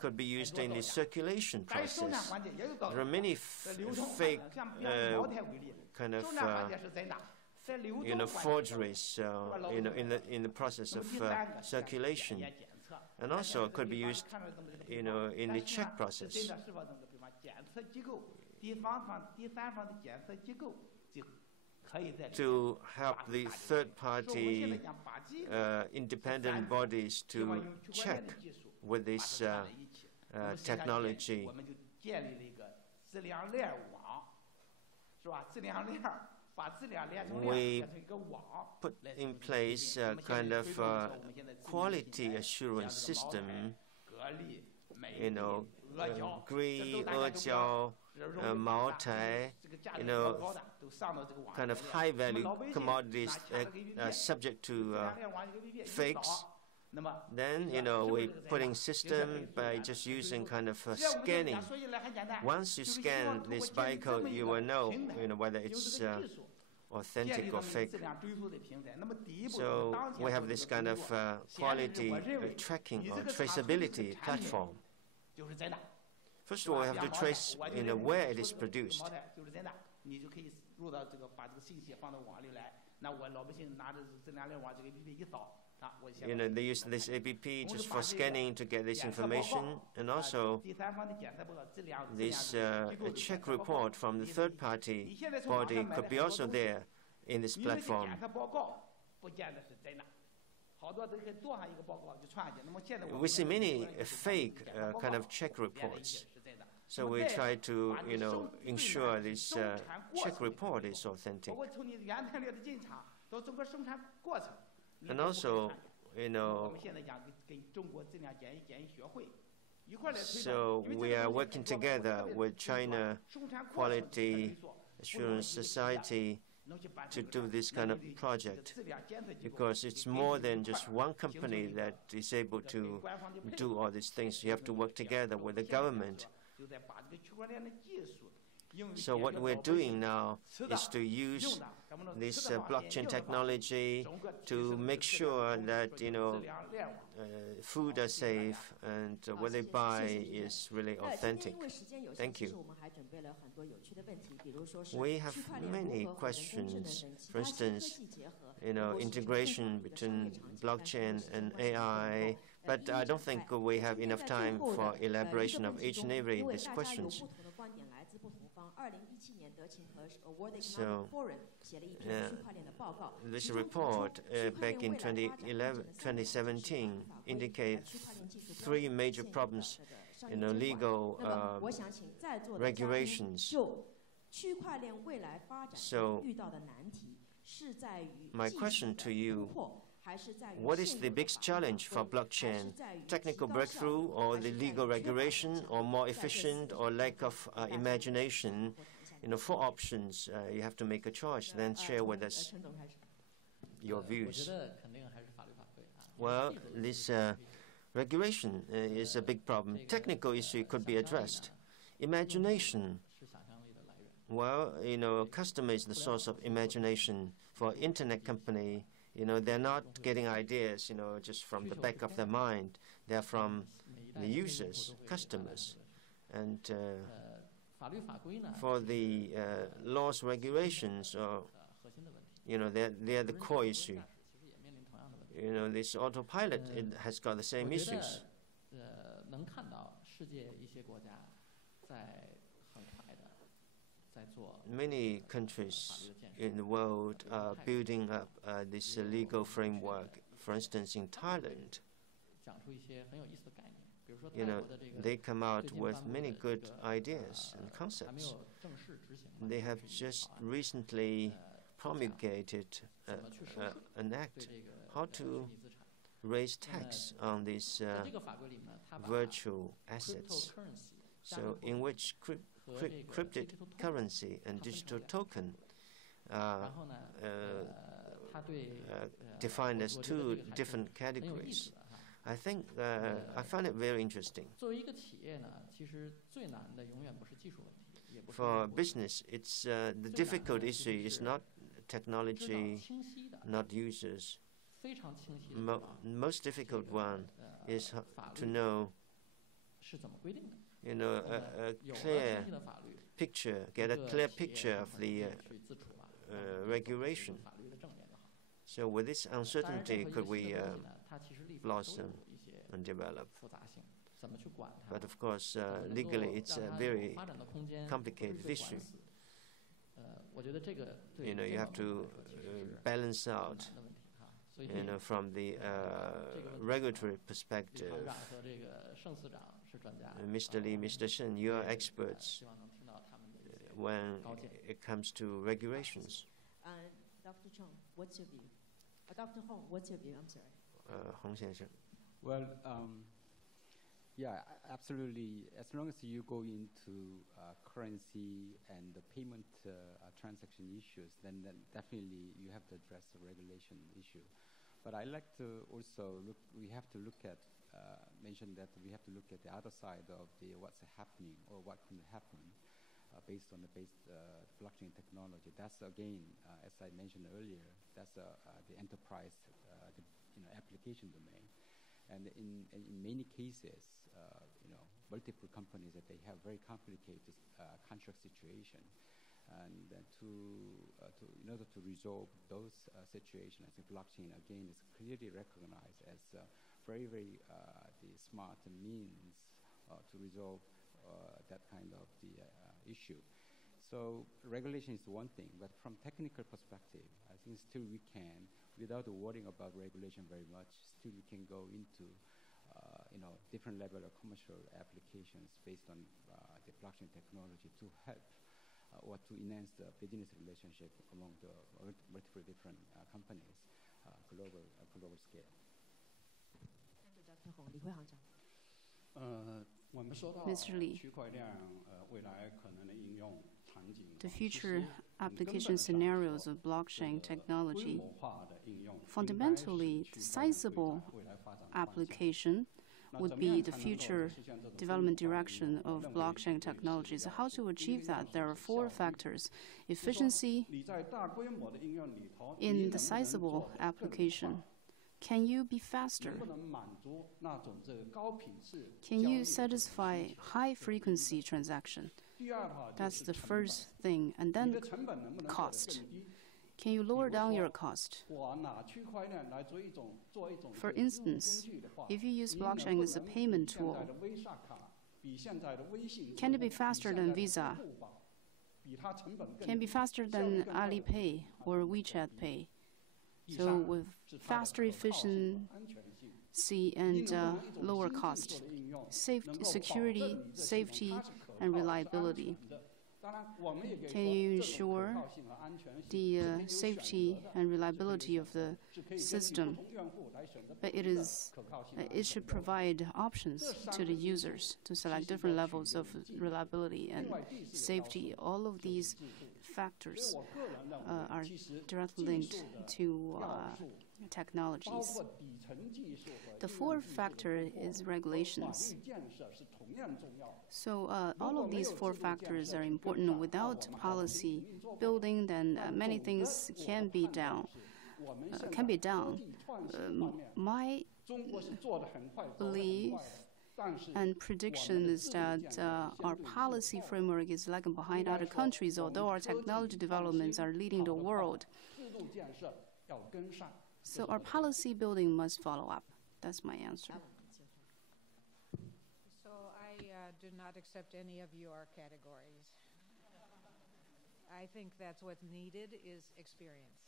could be used in the circulation process. There are many fake kind of forgeries in the process of circulation, and also it could be used in the check process. To help the third-party independent bodies to check with this technology. We put in place a kind of quality assurance system, Gree, Ejiao, Maotai, kind of high-value commodities subject to fakes. Then, we're putting system by just using kind of scanning. Once you scan this barcode, you will know, whether it's authentic or fake. So we have this kind of quality tracking or traceability platform. First of all, we have to trace where it is produced. They use this APP just for scanning to get this information, and also this check report from the third-party body could be also there in this platform. We see many fake kind of check reports. So we try to, ensure this check report is authentic. And also, so we are working together with China Quality Assurance Society to do this kind of project, because it's more than just one company that is able to do all these things. You have to work together with the government. So what we're doing now is to use this blockchain technology to make sure that food are safe and what they buy is really authentic. Thank you. We have many questions. For instance, integration between blockchain and AI. But I don't think we have enough time for elaboration of each and every of these questions. So, this report back in 2017 indicates three major problems, legal regulations. So, my question to you, what is the biggest challenge for blockchain? Technical breakthrough, or the legal regulation, or more efficient, or lack of imagination? Four options. You have to make a choice. Then share with us your views. Well, this regulation is a big problem. Technical issue could be addressed. Imagination. Well, customer is the source of imagination. For internet company, they're not getting ideas, just from the back of their mind. They're from the users, customers. And for the laws, regulations, they're the core issue. This autopilot, it has got the same issues. Many countries in the world are building up this legal framework. For instance, in Thailand, they come out with many good ideas and concepts. They have just recently promulgated an act how to raise tax on these virtual assets, so in which cryptid currency and digital token defined as two different categories. I think I find it very interesting. For business, it's the difficult issue is not technology, not users. Most difficult one is to know, a clear picture, get a clear picture of the regulation. So with this uncertainty, could we blossom and develop? But of course, legally, it's a very complicated issue. You have to balance out, from the regulatory perspective. Mr. Li, Mr. Shen, you are experts when it comes to regulations. Dr. Chong, what's your view? Dr. Hong, what's your view? I'm sorry. Well, Yeah, absolutely. As long as you go into currency and the payment transaction issues, then definitely you have to address the regulation issue. But I like to also look, we have to look at, mention that we have to look at the other side of the what's happening or what can happen based on the blockchain technology. That's again, as I mentioned earlier, that's the enterprise application domain. And in many cases, multiple companies that they have very complicated contract situation, and in order to resolve those situations, I think blockchain again is clearly recognized as very the smart means to resolve that kind of the issue. So regulation is one thing, but from technical perspective, I think still we can, without worrying about regulation very much, still we can go into different level of commercial applications based on the blockchain technology to help or to enhance the business relationship among the multiple different companies, global scale. Thank you, Dr. Hong. 李辉行长。我们说到 Mr. Li. 区块链未来可能的应用场景， The future application scenarios of blockchain 规 technology, 模化的应用 fundamentally, the sizable 未来发展的方向 application would be the future development direction of blockchain technologies. How to achieve that? There are 4 factors. Efficiency 你在大规模的应用里头， in the sizable application. Can you be faster? 能不能满足那种这个高品质 Can 交 you 易 satisfy high frequency transaction? 第二的话就 That's 是 the 成本 first thing. And 你 then 的成本能不能做得 cost. 更低？ Can you lower down your cost? 我拿区块链来做一种 For 这个 instance, 工具的话， if you use 你能不 blockchain as a 能 payment 比现 tool, 在的 Visa 卡，比现在的微信 can it be 支付， faster 比现 than 在的 Visa? 支付宝，比它成本更 Can be 低 faster 效率 than 更高的 Alipay or WeChat Pay. 以 So 上 with 是它的 faster 可靠性和安全性。 efficiency and 你能不能一种 lower 经济 cost, 做的应用， safety, 能够保证 security, 你这系统 safety, 它是可 and 靠的，是安 reliability. 全的。当然，我们也可以 Can 说 you 这种 ensure 可靠性和安全性 the 是可以有选 safety 择的， and reliability of the 是可以根据 system, 不同用户来选择不 but 同 it 的 is 可靠性和 it 安 should 全标准。 provide options to the users to select different levels of reliability and 另外第四个要素 safety. All of 就是 these 制度。 factors 所以我个人认 are 为，其实 directly 技 linked 术的 to 要素， 包 technologies. 括底层技术和 The 应用 fourth 技术的 factor 突破 is 和法 regulations. 律建设是同样重要的。 So all 如果 of 没 these 有 4制度建 factors 设 are 去跟 important. 上，那我 Without 们还是 policy 拼命做不好。 building, then 但 many 总的 things 我 can 的 be 判断 down. 是，我们现 Can 在 be 科 down. 技创新方面， My 中国是做得很快，走得很 belief 快的。但是 and prediction is that our policy framework is lagging behind other countries, although our technology developments are leading the world. 制度建设要跟上。 So our policy building must follow up. That's my answer. So I do not accept any of your categories. I think that's what's needed is experience.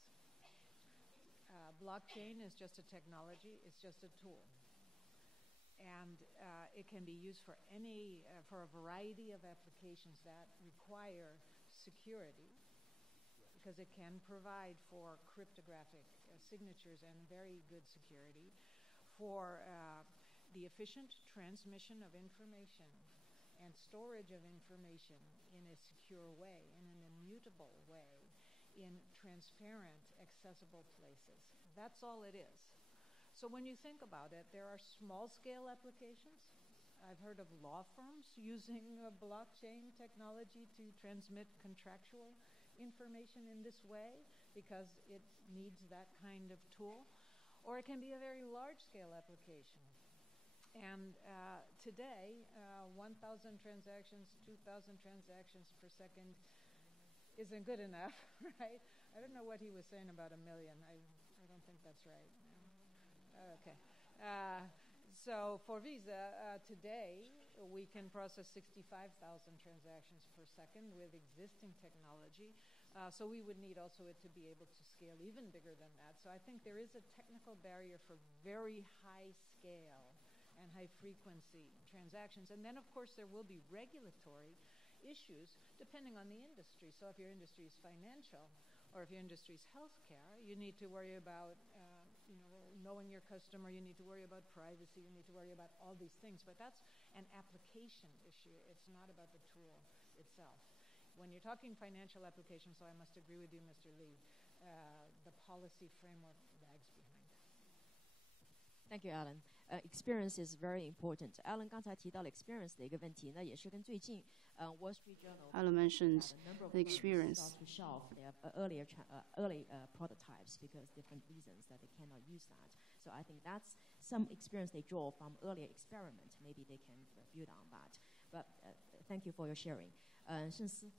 Blockchain is just a technology, it's just a tool. And it can be used for for a variety of applications that require security, because it can provide for cryptographic signatures and very good security, for the efficient transmission of information and storage of information in a secure way, in an immutable way, in transparent, accessible places. That's all it is. So when you think about it, there are small-scale applications. I've heard of law firms using blockchain technology to transmit contractual information in this way because it needs that kind of tool. Or it can be a very large-scale application. And today, 1,000 transactions, 2,000 transactions per second isn't good enough, right? I don't know what he was saying about 1 million. I don't think that's right. Okay. So for Visa, today, we can process 65,000 transactions per second with existing technology. So we would need also it to be able to scale even bigger than that. So I think there is a technical barrier for very high scale and high frequency transactions. And then, of course, there will be regulatory issues depending on the industry. So if your industry is financial or if your industry is healthcare, you need to worry about knowing your customer, you need to worry about privacy, you need to worry about all these things, but that's an application issue. It's not about the tool itself. When you're talking financial applications, so I must agree with you, Mr. Lee, the policy framework lags behind. Thank you, Alan. Experience is very important. Alan 刚才提到了 experience 的一个问题，那也是跟最近Wall Street Journal Alan mentioned the experience. To shelf their early prototypes because different reasons that they cannot use that. So I think that's some experience they draw from earlier experiment. Maybe they can build on that. But thank you for your sharing. 盛思。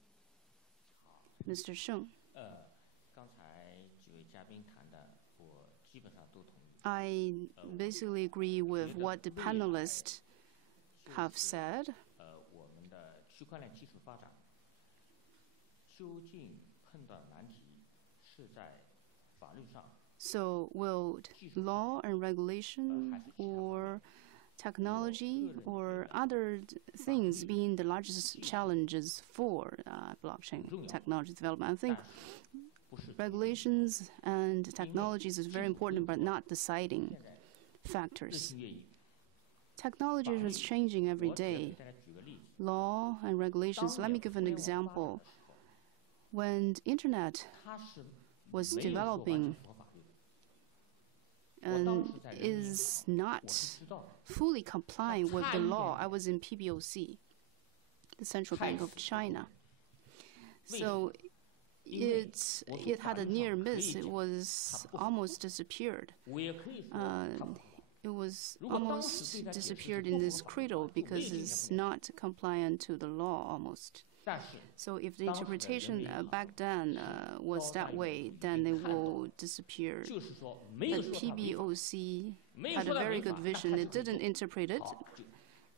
Mr. Sheng. 刚才几位嘉宾谈的，我基本上都同意。I basically agree with what the panelists have said. 我们的区块链技术发展究竟碰到难题是在法律上。So will law and regulation or technology or other things being the largest challenges for blockchain technology development? I think regulations and technologies is very important, but not deciding factors. Technology is changing every day. Law and regulations. Let me give an example. When the internet was developing and is not fully complying with the law, I was in PBOC, the Central Bank of China. So it had a near miss. It was almost disappeared. It was almost disappeared in this cradle because it's not compliant to the law almost. So if the interpretation back then was that way, then it will disappear. But PBOC had a very good vision. It didn't interpret it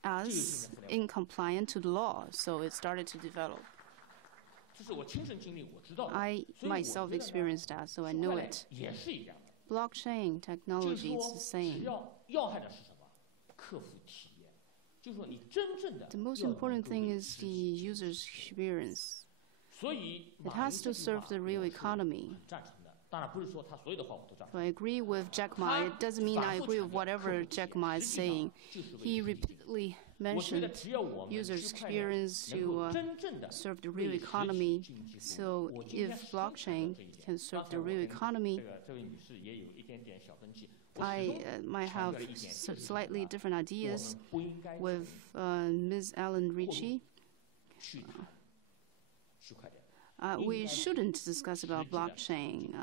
as incompliant to the law, so it started to develop. I myself experienced that, so I know it. Blockchain technology is the same. The most important thing is the user's experience. It has to serve the real economy. So I agree with Jack Ma. It doesn't mean I agree with whatever Jack Ma is saying. He repeatedly mentioned user's experience to serve the real economy. So if blockchain can serve the real economy, I might have slightly different ideas with Ms. Ellen Ritchie. We shouldn't discuss about blockchain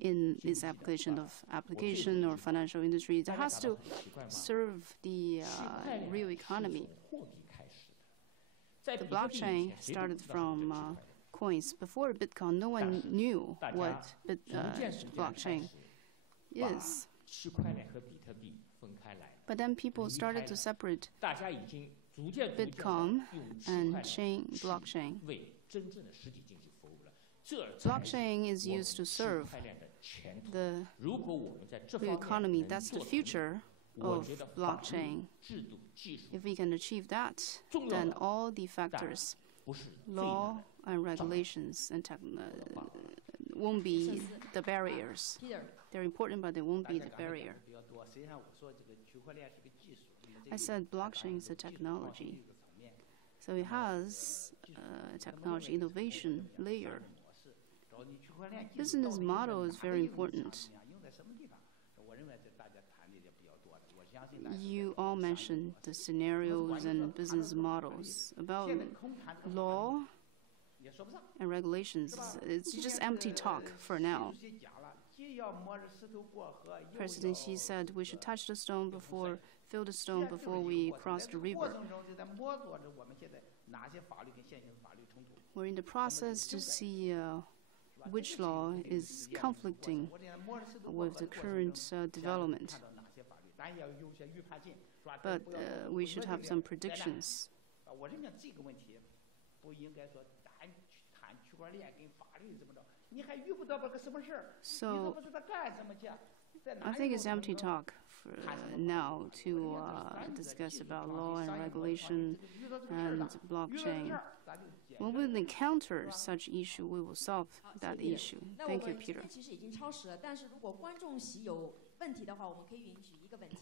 in its application or financial industry. It has to serve the real economy. The blockchain started from coins. Before Bitcoin, no one knew what blockchain is. But then people started to separate Bitcoin and blockchain. Blockchain is used to serve the real economy. That's the future of blockchain. If we can achieve that, then all the factors, law and regulations, and won't be the barriers. They're important, but they won't be the barrier. I said blockchain is a technology. So it has a technology innovation layer. Business model is very important. You all mentioned the scenarios and business models. About law and regulations, it's just empty talk for now. President Xi said we should touch the stone before, fill the stone before we cross the river. We're in the process to see which law is conflicting with the current development. But we should have some predictions. So I think it's empty talk for now to discuss about law and regulation and blockchain. When we encounter such issue, we will solve that issue. Thank you, Peter. 问题的话，我们可以允许一个问题。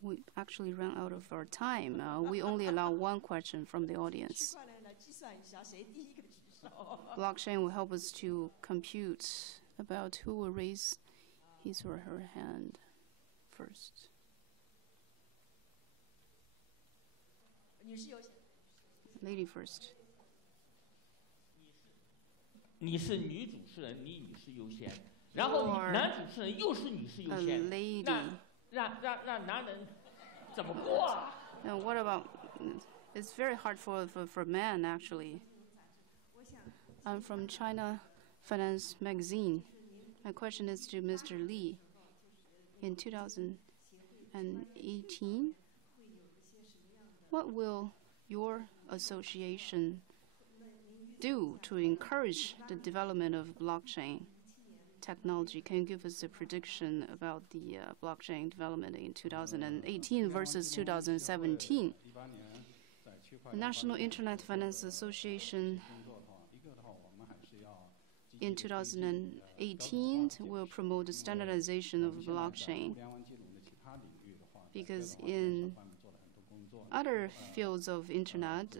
We actually ran out of our time. We only allow one question from the audience. 区块链来计算一下谁第一个举手。Blockchain will help us to compute about who will raise his or her hand first. 女士优先。Lady first. 你是女主持人，你女士优先，然后男主持人又是女士优先，让男人怎么过啊？ And what about? It's very hard for men actually. I'm from China Finance Magazine. My question is to Mr. Li. In 2018, what will your association do to encourage the development of blockchain technology? Can you give us a prediction about the blockchain development in 2018 versus 2017? The National Internet Finance Association in 2018 will promote the standardization of blockchain, because in other fields of internet,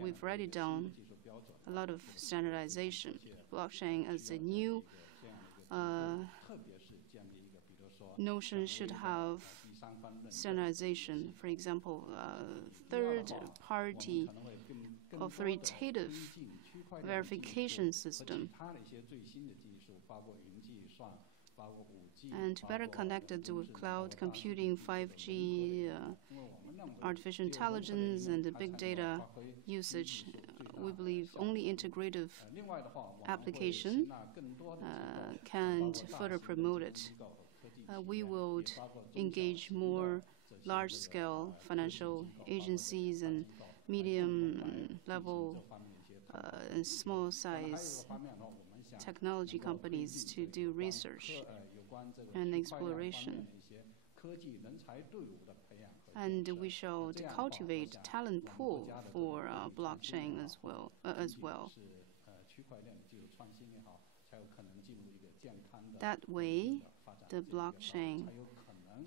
we've already done a lot of standardization. Blockchain as a new notion should have standardization. For example, third-party authoritative verification system, and to better connect it with cloud computing, 5G, artificial intelligence, and the big data usage. We believe only integrative application can further promote it. We will engage more large-scale financial agencies and medium-level and small-size technology companies to do research and exploration. And we shall cultivate talent pool for blockchain as well. That way, the blockchain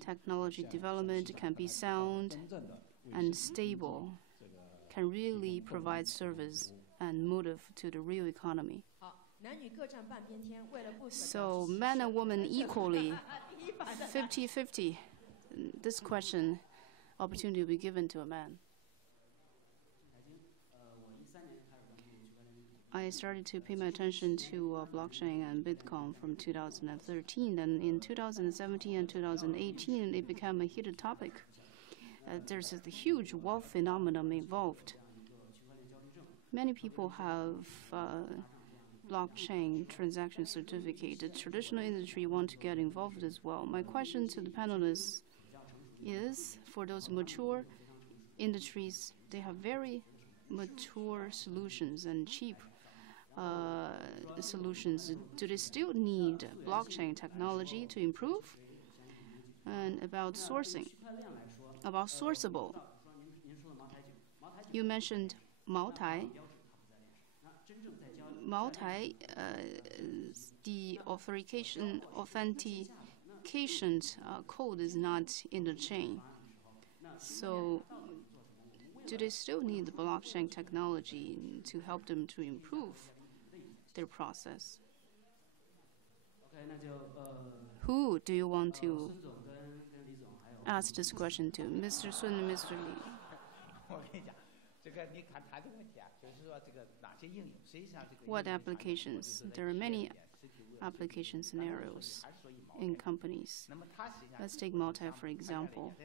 technology development can be sound and stable, can really provide service and motive to the real economy. So men and women equally, 50-50. This question, opportunity will be given to a man. I started to pay my attention to blockchain and Bitcoin from 2013, and in 2017 and 2018, it became a heated topic. There's a huge wealth phenomenon involved. Many people have blockchain transaction certificate. The traditional industry want to get involved as well. My question to the panelists is, for those mature industries, they have very mature solutions and cheap solutions. Do they still need blockchain technology to improve? And about sourcing, about sourceable. You mentioned Maotai. Maotai, the authentication code is not in the chain. So do they still need the blockchain technology to help them to improve their process? Who do you want to ask this question to? Mr. Sun and Mr. Li. What applications? There are many application scenarios in companies. Let's take Maotai, for example.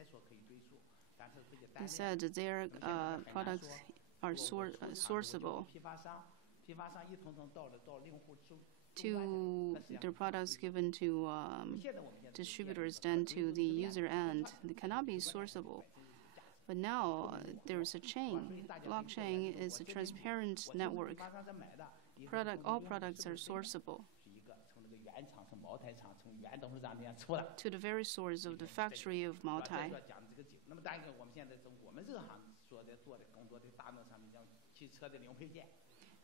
They said that their products are sourceable to their products given to distributors, then to the user end. They cannot be sourceable. But now there is a chain. Blockchain is a transparent network. All products are sourceable to the very source of the factory of Maotai.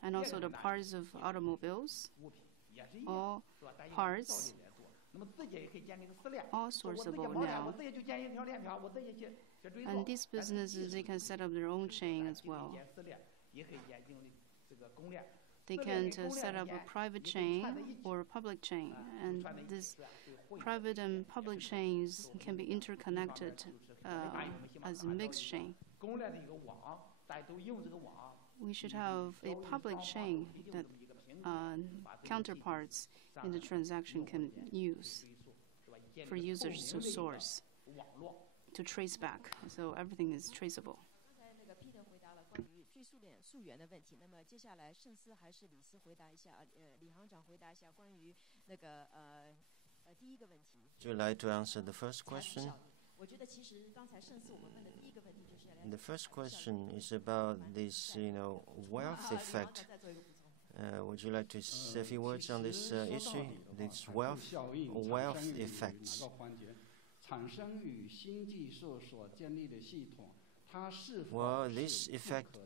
And also the parts of automobiles, all parts all sourceable now. And these businesses, they can set up their own chain as well. They can set up a private chain or a public chain, and these private and public chains can be interconnected as a mixed chain. We should have a public chain that counterparts in the transaction can use for users to source, to trace back. So everything is traceable. 溯源的问题，那么接下来盛思还是李斯回答一下，李行长回答一下关于那个第一个问题。Would you like to answer the first question? 我觉得其实刚才盛思我们问的第一个问题就是。The first question is about this, wealth effect. Would you like to say a few words on this issue? This wealth effects. Well, this effect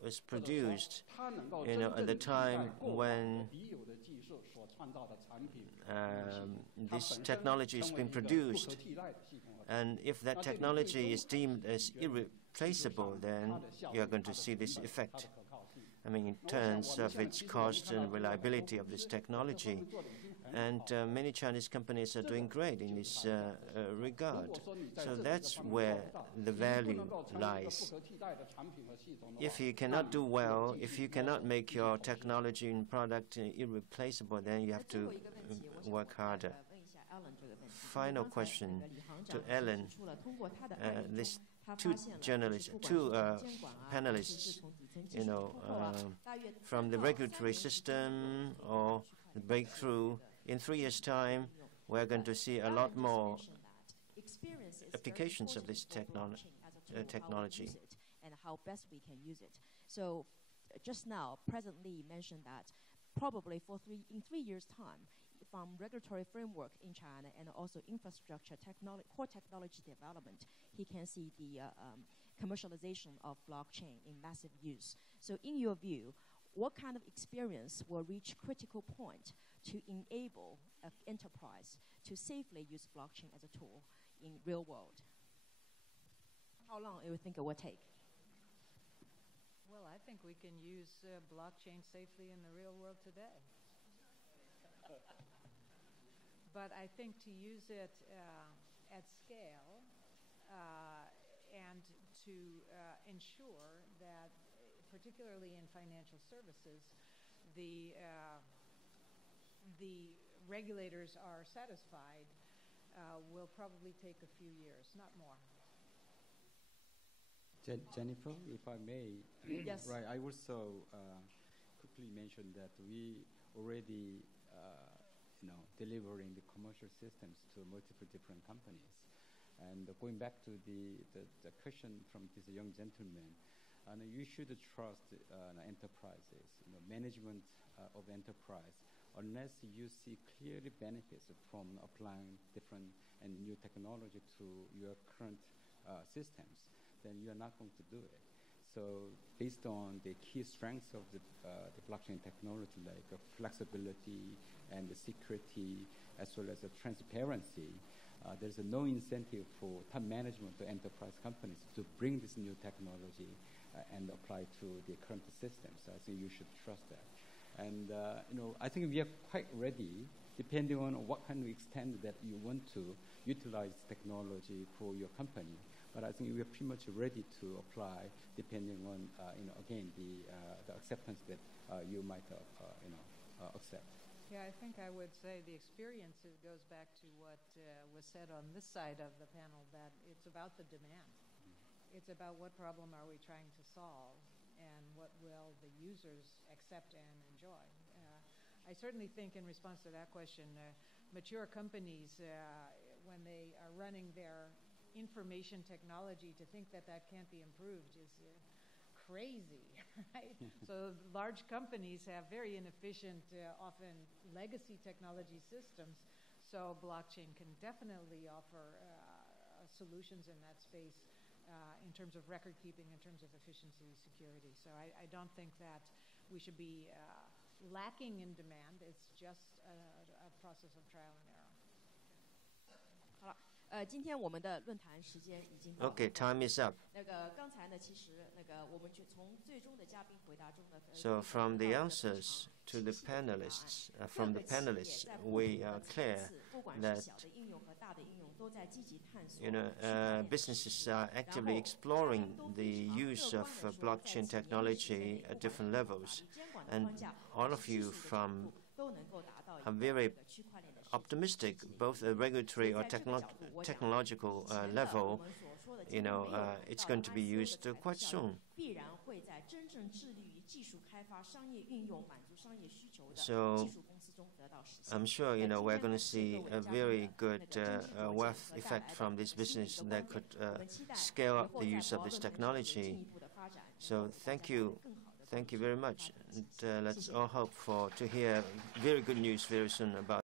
was produced, at the time when this technology is being produced. And if that technology is deemed as irreplaceable, then you are going to see this effect. I mean, in terms of its cost and reliability of this technology. And many Chinese companies are doing great in this regard. So that's where the value lies. If you cannot do well, if you cannot make your technology and product irreplaceable, then you have to work harder. Final question to Ellen. These two panelists, from the regulatory system or the breakthrough, in 3 years' time, we're going to see a lot more applications of this technology. And how best we can use it. So just now, President Lee mentioned that probably in 3 years' time, from regulatory framework in China and also infrastructure core technology development, he can see the commercialization of blockchain in massive use. So in your view, what kind of experience will reach critical point to enable an enterprise to safely use blockchain as a tool in real world? How long do you think it will take? Well, I think we can use blockchain safely in the real world today. But I think to use it at scale and to ensure that, particularly in financial services, the regulators are satisfied will probably take a few years, not more. Jennifer, if I may, yes. Right. I also quickly mention that we already, delivering the commercial systems to multiple different companies. And going back to the question from this young gentleman, you should trust enterprises, management of enterprise, unless you see clearly benefits from applying different and new technology to your current systems, then you are not going to do it. So based on the key strengths of the blockchain technology, like flexibility and the security, as well as the transparency, there's no incentive for top management or enterprise companies to bring this new technology and apply to the current systems. I think you should trust that. And I think we are quite ready, depending on what kind of extent that you want to utilize technology for your company. But I think we are pretty much ready to apply, depending on, again, the acceptance that you might, accept. Yeah, I think I would say the experience goes back to what was said on this side of the panel, that it's about the demand. It's about what problem are we trying to solve and what will the users accept and enjoy. I certainly think, in response to that question, mature companies, when they are running their information technology, to think that can't be improved is crazy, right? So large companies have very inefficient, often legacy technology systems. So blockchain can definitely offer solutions in that space in terms of record keeping, in terms of efficiency, security. So I don't think that we should be lacking in demand. It's just a process of trial and error. 今天我们的论坛时间已经到了。Okay, time is up. 刚才呢，其实我们从最终的嘉宾回答中呢 So from the answers to the panelists, we are clear that businesses are actively exploring the use of blockchain technology at different levels, and all of you are very optimistic, both at regulatory or technological level. It's going to be used quite soon. So I'm sure we're going to see a very good wealth effect from this business that could scale up the use of this technology. So thank you very much. And let's all hope to hear very good news very soon about